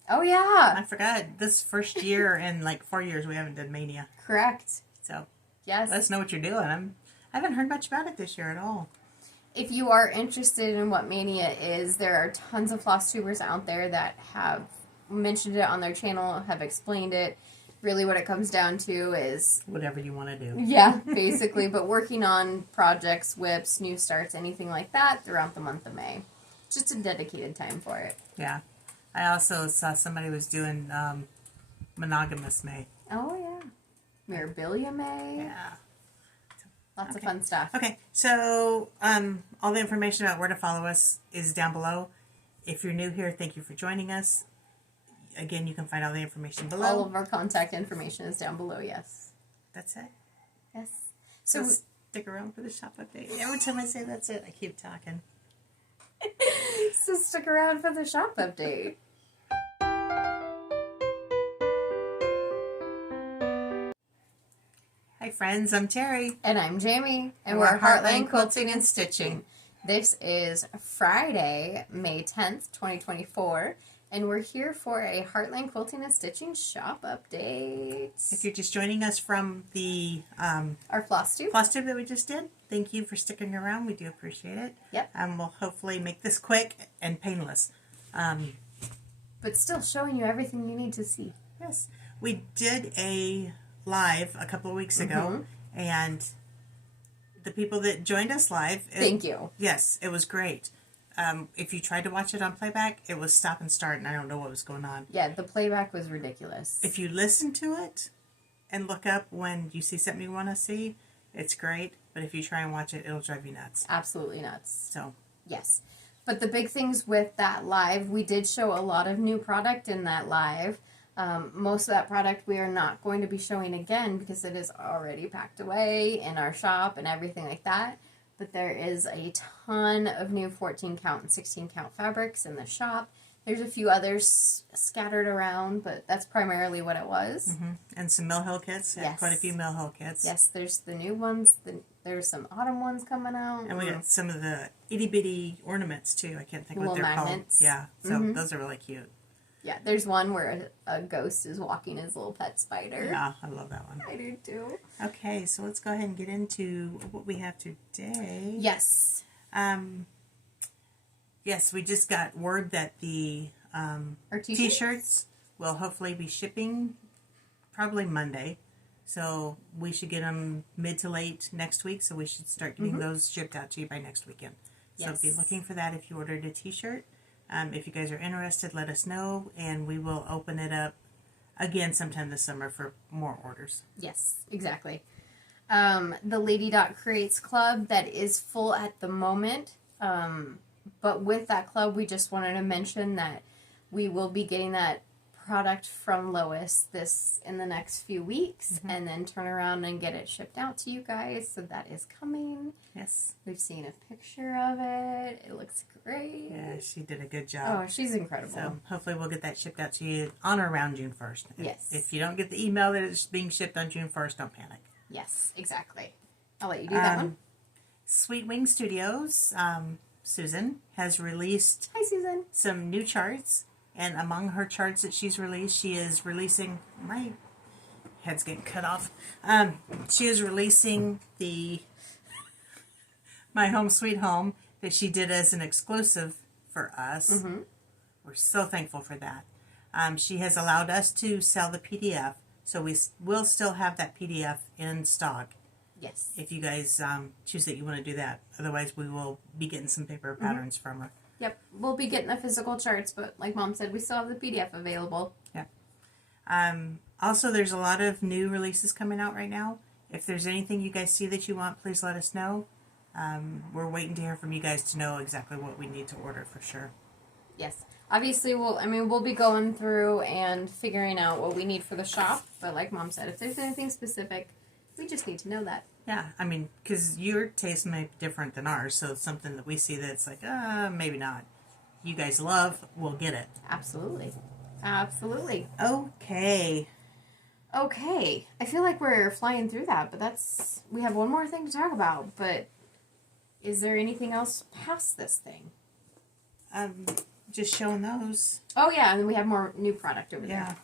Oh yeah. I forgot. This first year in like 4 years we haven't done Mania. Correct. So Yes. let us know what you're doing. I haven't heard much about it this year at all. If you are interested in what Mania is, there are tons of Flosstubers out there that have mentioned it on their channel, have explained it. Really what it comes down to is... Whatever you want to do. Yeah, basically. But working on projects, whips, new starts, anything like that throughout the month of May. Just a dedicated time for it. Yeah. I also saw somebody was doing Monogamous May. Oh, yeah. Mirabilia May. Yeah. Lots of fun stuff. Okay, so all the information about where to follow us is down below. If you're new here, thank you for joining us. Again, you can find all the information below. All of our contact information is down below, yes. That's it. Yes. So stick around for the shop update. Every time I say that's it, I keep talking. So stick around for the shop update. Hi friends, I'm Terri. And I'm Jamie. And we're we're Heartland Heartland Quilting and Stitching. This is Friday, May 10th, 2024. And we're here for a Heartland Quilting and Stitching shop update. If you're just joining us from the Our Flosstube. Flosstube that we just did, thank you for sticking around. We do appreciate it. Yep. We'll hopefully make this quick and painless. But still showing you everything you need to see. Yes. We did a live a couple of weeks ago, and the people that joined us live... Thank you. Yes, it was great. If you tried to watch it on playback, it was stop and start, and I don't know what was going on. Yeah, the playback was ridiculous. If you listen to it and look up when you see something you want to see, it's great. But if you try and watch it, it'll drive you nuts. Absolutely nuts. So, yes. But the big things with that live, we did show a lot of new product in that live. Most of that product we are not going to be showing again because it is already packed away in our shop and everything like that. but there is a ton of new 14 count and 16 count fabrics in the shop. There's a few others scattered around, but that's primarily what it was. And some Mill Hill kits. Yes. Quite a few Mill Hill kits. Yes, there's the new ones. There's some autumn ones coming out. And we got some of the itty bitty ornaments too. I can't think what Little they're magnets. called. Yeah, so those are really cute. Yeah, there's one where a ghost is walking his little pet spider. Yeah, I love that one. I do too. Okay, so let's go ahead and get into what we have today. Yes. Yes, we just got word that the Our t-shirts will hopefully be shipping probably Monday. So we should get them mid to late next week. So we should start getting those shipped out to you by next weekend. So Yes. be looking for that if you ordered a t-shirt. If you guys are interested, let us know, and we will open it up again sometime this summer for more orders. Yes, exactly. The Lady Dot Creates Club, that is full at the moment. But with that club, we just wanted to mention that we will be getting that product from Lois in the next few weeks, and then turn around and get it shipped out to you guys. So that is coming. Yes. We've seen a picture of it. It looks great. Yeah, she did a good job. Oh, she's incredible. So hopefully we'll get that shipped out to you on or around June 1st. Yes. If you don't get the email that it's being shipped on June 1st, don't panic. Yes, exactly. I'll let you do that one. Sweet Wing Studios, Susan, has released Hi, Susan. some new charts. And among her charts that she's released, she is releasing... My head's getting cut off. She is releasing the My Home Sweet Home that she did as an exclusive for us. We're so thankful for that. She has allowed us to sell the PDF, so we will still have that PDF in stock Yes. if you guys choose that you want to do that. Otherwise, we will be getting some paper patterns from her. Yep. We'll be getting the physical charts, but like Mom said, we still have the PDF available. Yeah. Also, there's a lot of new releases coming out right now. If there's anything you guys see that you want, please let us know. We're waiting to hear from you guys to know exactly what we need to order for sure. Yes. Obviously, we'll be going through and figuring out what we need for the shop. But like Mom said, if there's anything specific, we just need to know that. Yeah, I mean, because your taste may be different than ours, so it's something that we see that's like, maybe not. You guys love, we'll get it. Absolutely. Absolutely. Okay. Okay. I feel like we're flying through that, but we have one more thing to talk about. But is there anything else past this thing? Just showing those. Oh, yeah, and then we have more new product over there. Yeah.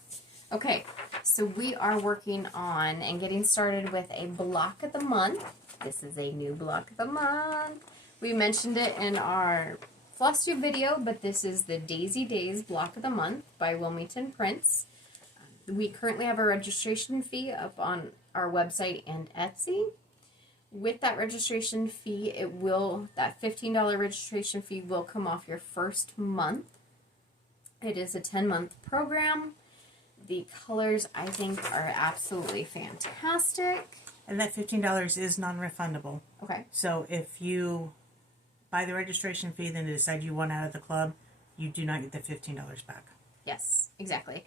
Okay, so we are working on and getting started with a block of the month. This is a new block of the month. We mentioned it in our Flosstube video, but this is the Daisy Days block of the month by Wilmington Prints. We currently have a registration fee up on our website and Etsy. With that registration fee, that $15 registration fee will come off your first month. It is a 10-month program. The colors, I think, are absolutely fantastic. And that $15 is non-refundable. Okay. So if you buy the registration fee, then decide you want out of the club, you do not get the $15 back. Yes, exactly.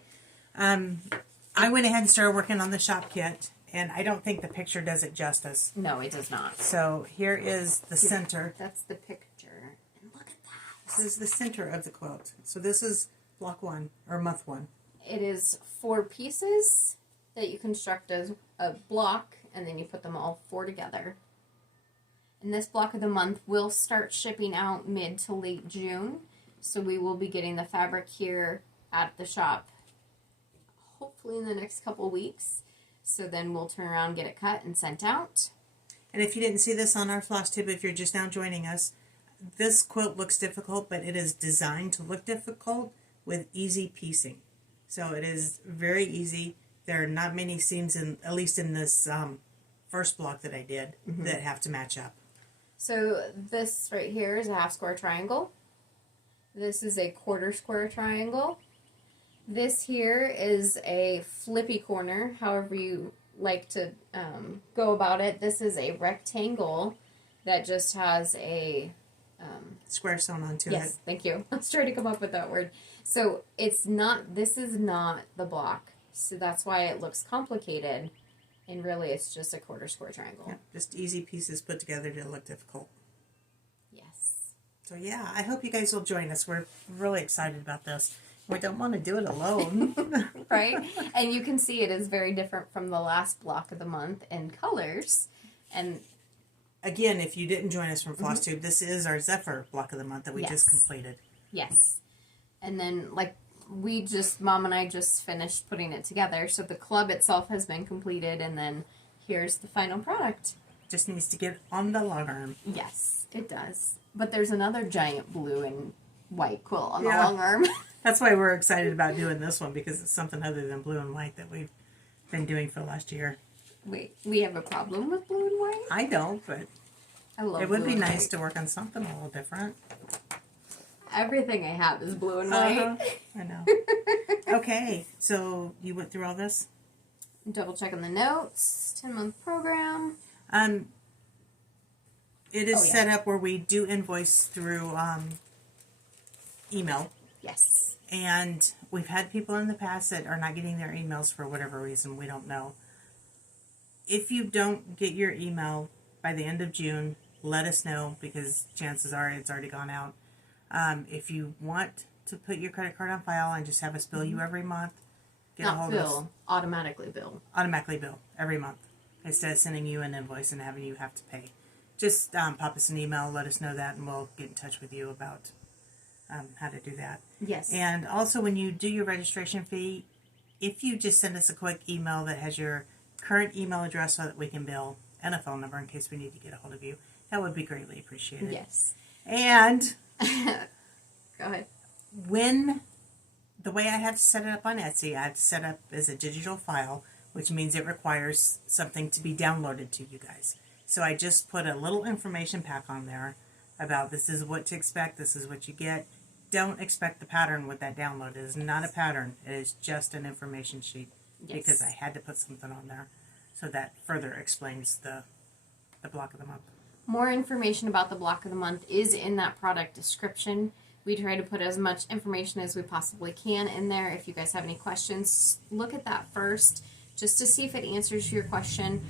I went ahead and started working on the shop kit, and I don't think the picture does it justice. No, it does not. So here is the center. That's the picture. And look at that. This is the center of the quilt. So this is block 1, or month 1. It is 4 pieces that you construct as a block, and then you put them all 4 together. And this block of the month will start shipping out mid to late June. So we will be getting the fabric here at the shop hopefully in the next couple weeks. So then we'll turn around, get it cut, and sent out. And if you didn't see this on our Flosstube, if you're just now joining us, this quilt looks difficult, but it is designed to look difficult with easy piecing. So it is very easy. There are not many seams, at least in this first block that I did, that have to match up. So this right here is a half square triangle. This is a quarter square triangle. This here is a flippy corner, however you like to go about it. This is a rectangle that just has a... Square sewn onto it. Yes, thank you. I was trying to come up with that word. So this is not the block. So that's why it looks complicated. And really, it's just a quarter square triangle. Yeah, just easy pieces put together to look difficult. Yes. So yeah, I hope you guys will join us. We're really excited about this. We don't want to do it alone. Right? And you can see it is very different from the last block of the month in colors. And again, if you didn't join us from Flosstube, this is our Zephyr block of the month that we just completed. Yes. And then, like, Mom and I just finished putting it together. So the club itself has been completed, and then here's the final product. Just needs to get on the long arm. Yes, it does. But there's another giant blue and white quilt on the long arm. That's why we're excited about doing this one, because it's something other than blue and white that we've been doing for the last year. Wait, we have a problem with blue and white? I don't, but I love it would blue be and nice white. to work on something a little different. Everything I have is blue and white. I know. Okay, so you went through all this? Double checking the notes. 10-month program. It is set up where we do invoice through email. Yes. And we've had people in the past that are not getting their emails for whatever reason. We don't know. If you don't get your email by the end of June, let us know, because chances are it's already gone out. If you want to put your credit card on file and just have us bill you every month, get a hold of us. Automatically bill. Automatically bill every month, instead of sending you an invoice and having you have to pay. Just pop us an email, let us know that, and we'll get in touch with you about how to do that. Yes. And also, when you do your registration fee, if you just send us a quick email that has your current email address so that we can bill, and a phone number in case we need to get a hold of you, that would be greatly appreciated. Yes. And go ahead. When the way I have to set it up on Etsy, I have to set up as a digital file, which means it requires something to be downloaded to you guys. So I just put a little information pack on there about this is what to expect, this is what you get. Don't expect the pattern with that download. It is not a pattern. It is just an information sheet, because I had to put something on there. So that further explains the block of the month. More information about the block of the month is in that product description. We try to put as much information as we possibly can in there. If you guys have any questions, look at that first, just to see if it answers your question.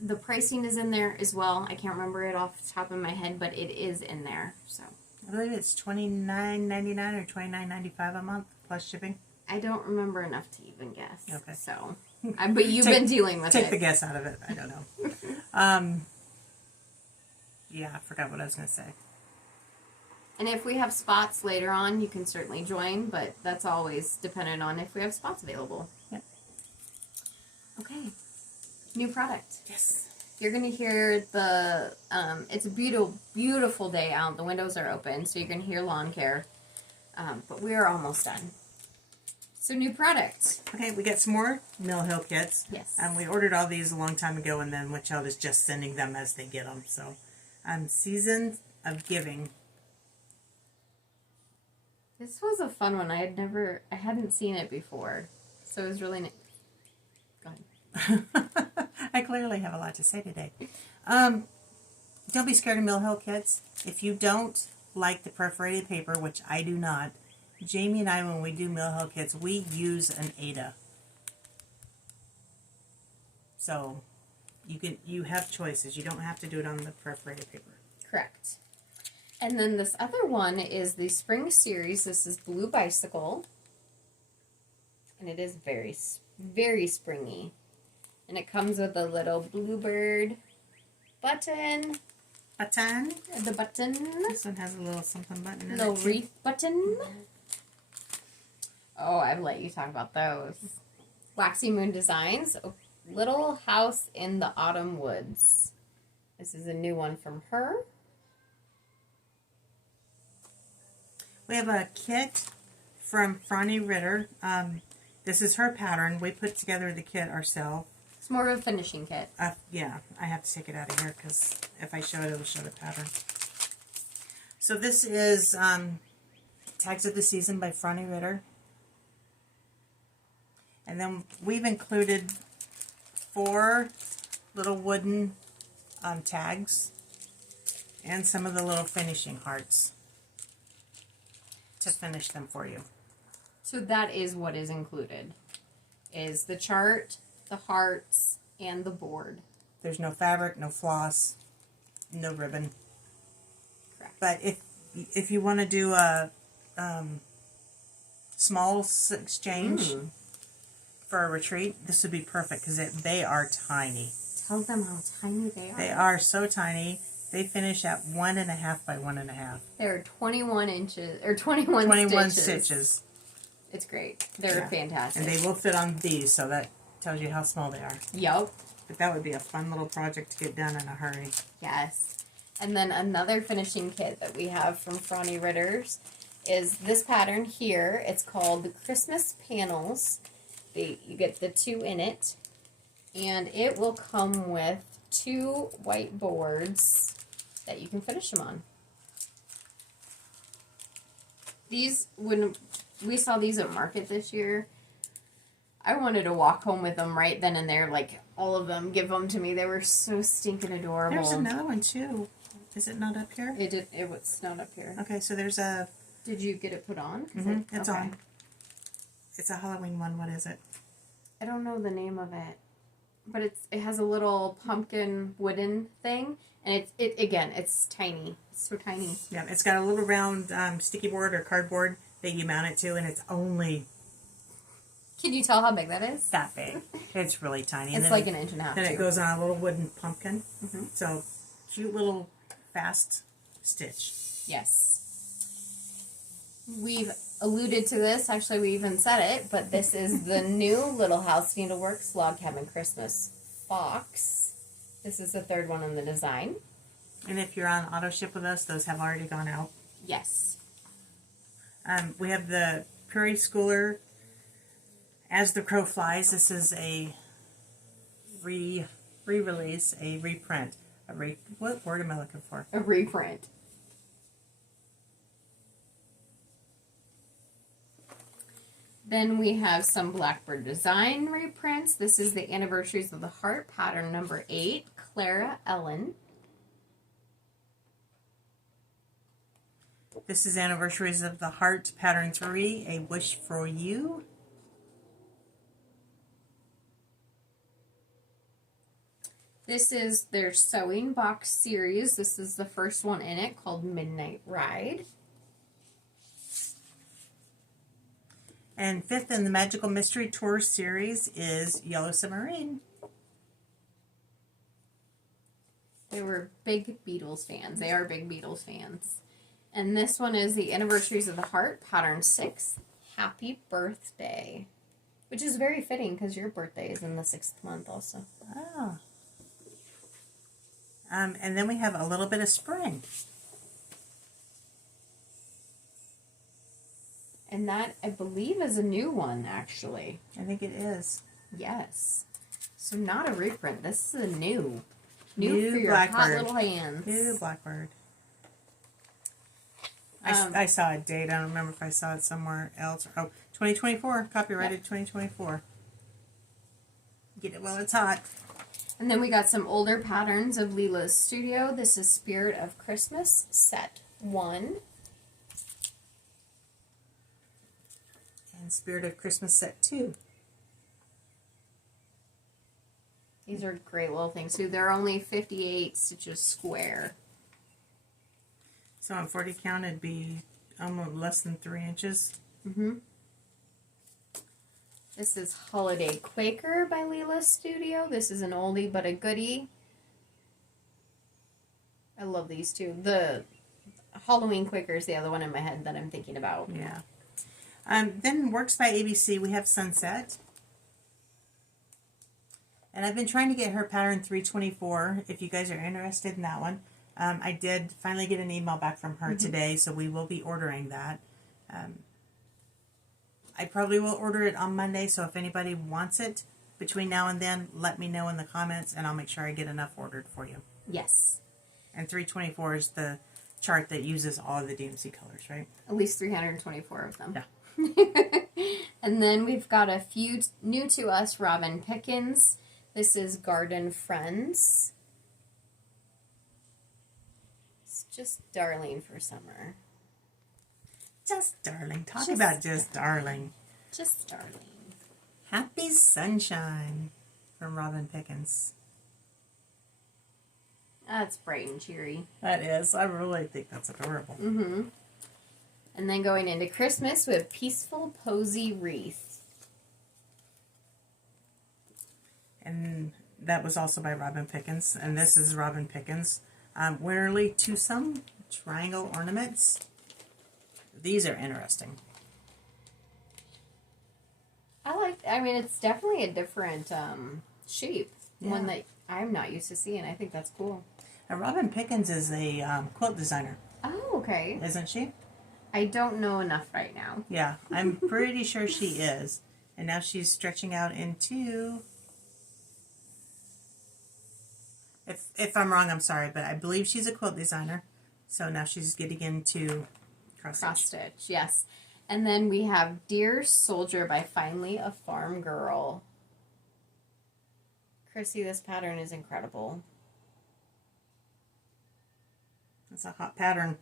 The pricing is in there as well. I can't remember it off the top of my head, but it is in there. So I believe it's $29.99 or $29.95 a month plus shipping. I don't remember enough to even guess. Okay. So, but you've been dealing with it. Take the guess out of it. I don't know. Yeah, I forgot what I was going to say. And if we have spots later on, you can certainly join, but that's always dependent on if we have spots available. Yep. Okay. New product. Yes. You're going to hear the, it's a beautiful, beautiful day out. The windows are open, so you're going to hear lawn care. But we are almost done. So new product. Okay, we got some more Mill Hill kits. Yes. And we ordered all these a long time ago, and then Witchchild is just sending them as they get them. So, Season of Giving. This was a fun one. I hadn't seen it before. So it was really nice. Go ahead. I clearly have a lot to say today. Don't be scared of Mill Hill kits. If you don't like the perforated paper, which I do not, Jamie and I, when we do Mill Hill kits, we use an Ada. So you have choices. You don't have to do it on the perforated paper. Correct. And then this other one is the Spring Series. This is Blue Bicycle. And it is very, very springy. And it comes with a little bluebird button. Button. The button. This one has a little something button in it. Little wreath button. Oh, I've let you talk about those. Waxy Moon Designs. Little House in the Autumn Woods. This is a new one from her. We have a kit from Franny Ritter. This is her pattern. We put together the kit ourselves. It's more of a finishing kit. Yeah, I have to take it out of here because if I show it, it'll show the pattern. So this is Tags of the Season by Franny Ritter. And then we've included 4 little wooden tags and some of the little finishing hearts to finish them for you. So that is what is included. Is the chart, the hearts, and the board. There's no fabric, no floss, no ribbon. Correct. But if you want to do a small exchange for a retreat, this would be perfect because they are tiny. Tell them how tiny they are. They are so tiny. They finish at 1.5 by 1.5. They're 21 inches or 21 stitches. It's great. They're fantastic. And they will fit on these, so that tells you how small they are. Yep. But that would be a fun little project to get done in a hurry. Yes. And then another finishing kit that we have from Franny Ritters is this pattern here. It's called the Christmas Panels. You get the 2 in it. And it will come with 2 white boards that you can finish them on. These, when we saw these at market this year, I wanted to walk home with them right then and there, like all of them, give them to me. They were so stinking adorable. There's another one too. Is it not up here? It was not up here. Okay, so there's a... Did you get it put on? It's on. It's a Halloween one. What is it? I don't know the name of it, but it has a little pumpkin wooden thing, and it's tiny. It's so tiny. Yeah, it's got a little round sticky board or cardboard that you mount it to, and it's only... Can you tell how big that is? That big. It's really tiny. It's like an inch and a half. Then it goes on a little wooden pumpkin. So, cute little fast stitch. Yes. We've alluded to this. Actually, we even said it, but this is the new Little House Needleworks Log Cabin Christmas Fox. This is the 3rd one in the design. And if you're on auto ship with us, those have already gone out. Yes. We have the Prairie Schooler As the Crow Flies. This is a re-release, a reprint. What word am I looking for? A reprint. Then we have some Blackbird Design reprints. This is the Anniversaries of the Heart, pattern number 8, Clara Ellen. This is Anniversaries of the Heart, pattern 3, A Wish for You. This is their sewing box series. This is the first one in it, called Midnight Ride. And 5th in the Magical Mystery Tour series is Yellow Submarine. They were big Beatles fans. They are big Beatles fans. And this one is the Anniversaries of the Heart, pattern 6, Happy Birthday. Which is very fitting because your birthday is in the 6th month also. Oh. And then we have a little bit of spring. And that, I believe, is a new one, actually. I think it is. Yes. So not a reprint. This is a new. New for your Blackbird. hot little hands. New Blackbird. I saw a date. I don't remember if I saw it somewhere else. Oh, 2024. Copyrighted 2024. Get it while it's hot. And then we got some older patterns of Leela's Studio. This is Spirit of Christmas, set 1. And Spirit of Christmas set 2. These are great little things too. They're only 58 stitches square. So on 40 count, it'd be almost less than 3 inches. This is Holiday Quaker by Leela's Studio. This is an oldie but a goodie. I love these two. The Halloween Quaker is the other one in my head that I'm thinking about. Yeah. Then Works by ABC, we have Sunset. And I've been trying to get her pattern 324, if you guys are interested in that one. I did finally get an email back from her today, so we will be ordering that. I probably will order it on Monday, so if anybody wants it between now and then, let me know in the comments, and I'll make sure I get enough ordered for you. Yes. And 324 is the chart that uses all of the DMC colors, right? At least 324 of them. Yeah. And then we've got a few new to us Robin Pickens. This is Garden Friends. It's just darling for summer. Just darling. Talk about just darling. Just darling. Happy sunshine. from Robin Pickens. That's bright and cheery. That is. I really think that's adorable. Mm-hmm. And then going into Christmas with Peaceful Posy Wreath. And that was also by Robin Pickens. And this is Robin Pickens. Winterly Twosome Triangle Ornaments. These are interesting. I mean, it's definitely a different shape. Yeah. One that I'm not used to seeing. I think that's cool. And Robin Pickens is a quilt designer. Oh, okay. Isn't she? I don't know enough right now. Yeah, I'm pretty sure she is. And now she's stretching out into... If I'm wrong, I'm sorry, but I believe she's a quilt designer. So now she's getting into cross stitch, yes. And then we have Dear Soldier by Finally a Farm Girl. Chrissy, this pattern is incredible. It's a hot pattern.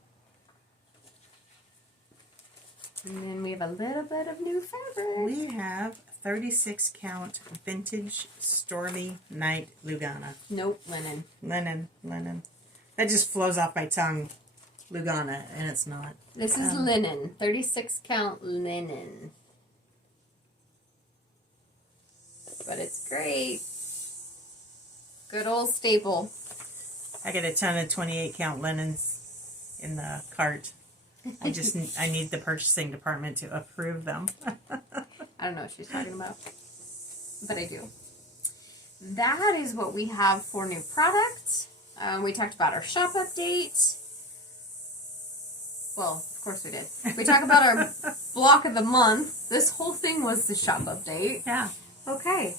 And then we have a little bit of new fabric. We have 36 count vintage Stormy Night Lugana. Nope, linen. Linen. That just flows off my tongue. Lugana, and it's not. This is linen. 36 count linen. But it's great. Good old staple. I got a ton of 28 count linens in the cart. I need the purchasing department to approve them. I don't know what she's talking about, but I do. That is what we have for new product. We talked about our shop update. Well, of course we did. We talked about our block of the month. This whole thing was the shop update. Yeah. Okay.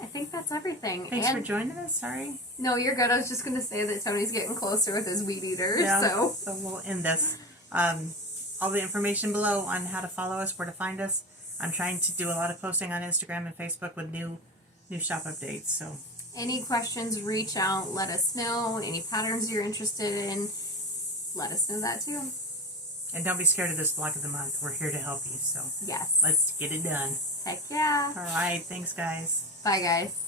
I think that's everything. Thanks for joining us. Sorry. No, you're good. I was just going to say that Tony's getting closer with his weed eater. Yeah, so we'll end this. All the information below on how to follow us, where to find us. I'm trying to do a lot of posting on Instagram and Facebook with new shop updates. So any questions, reach out. Let us know. Any patterns you're interested in, let us know that too. And don't be scared of this block of the month. We're here to help you. So yes, let's get it done. Heck yeah. All right. Thanks, guys. Bye, guys.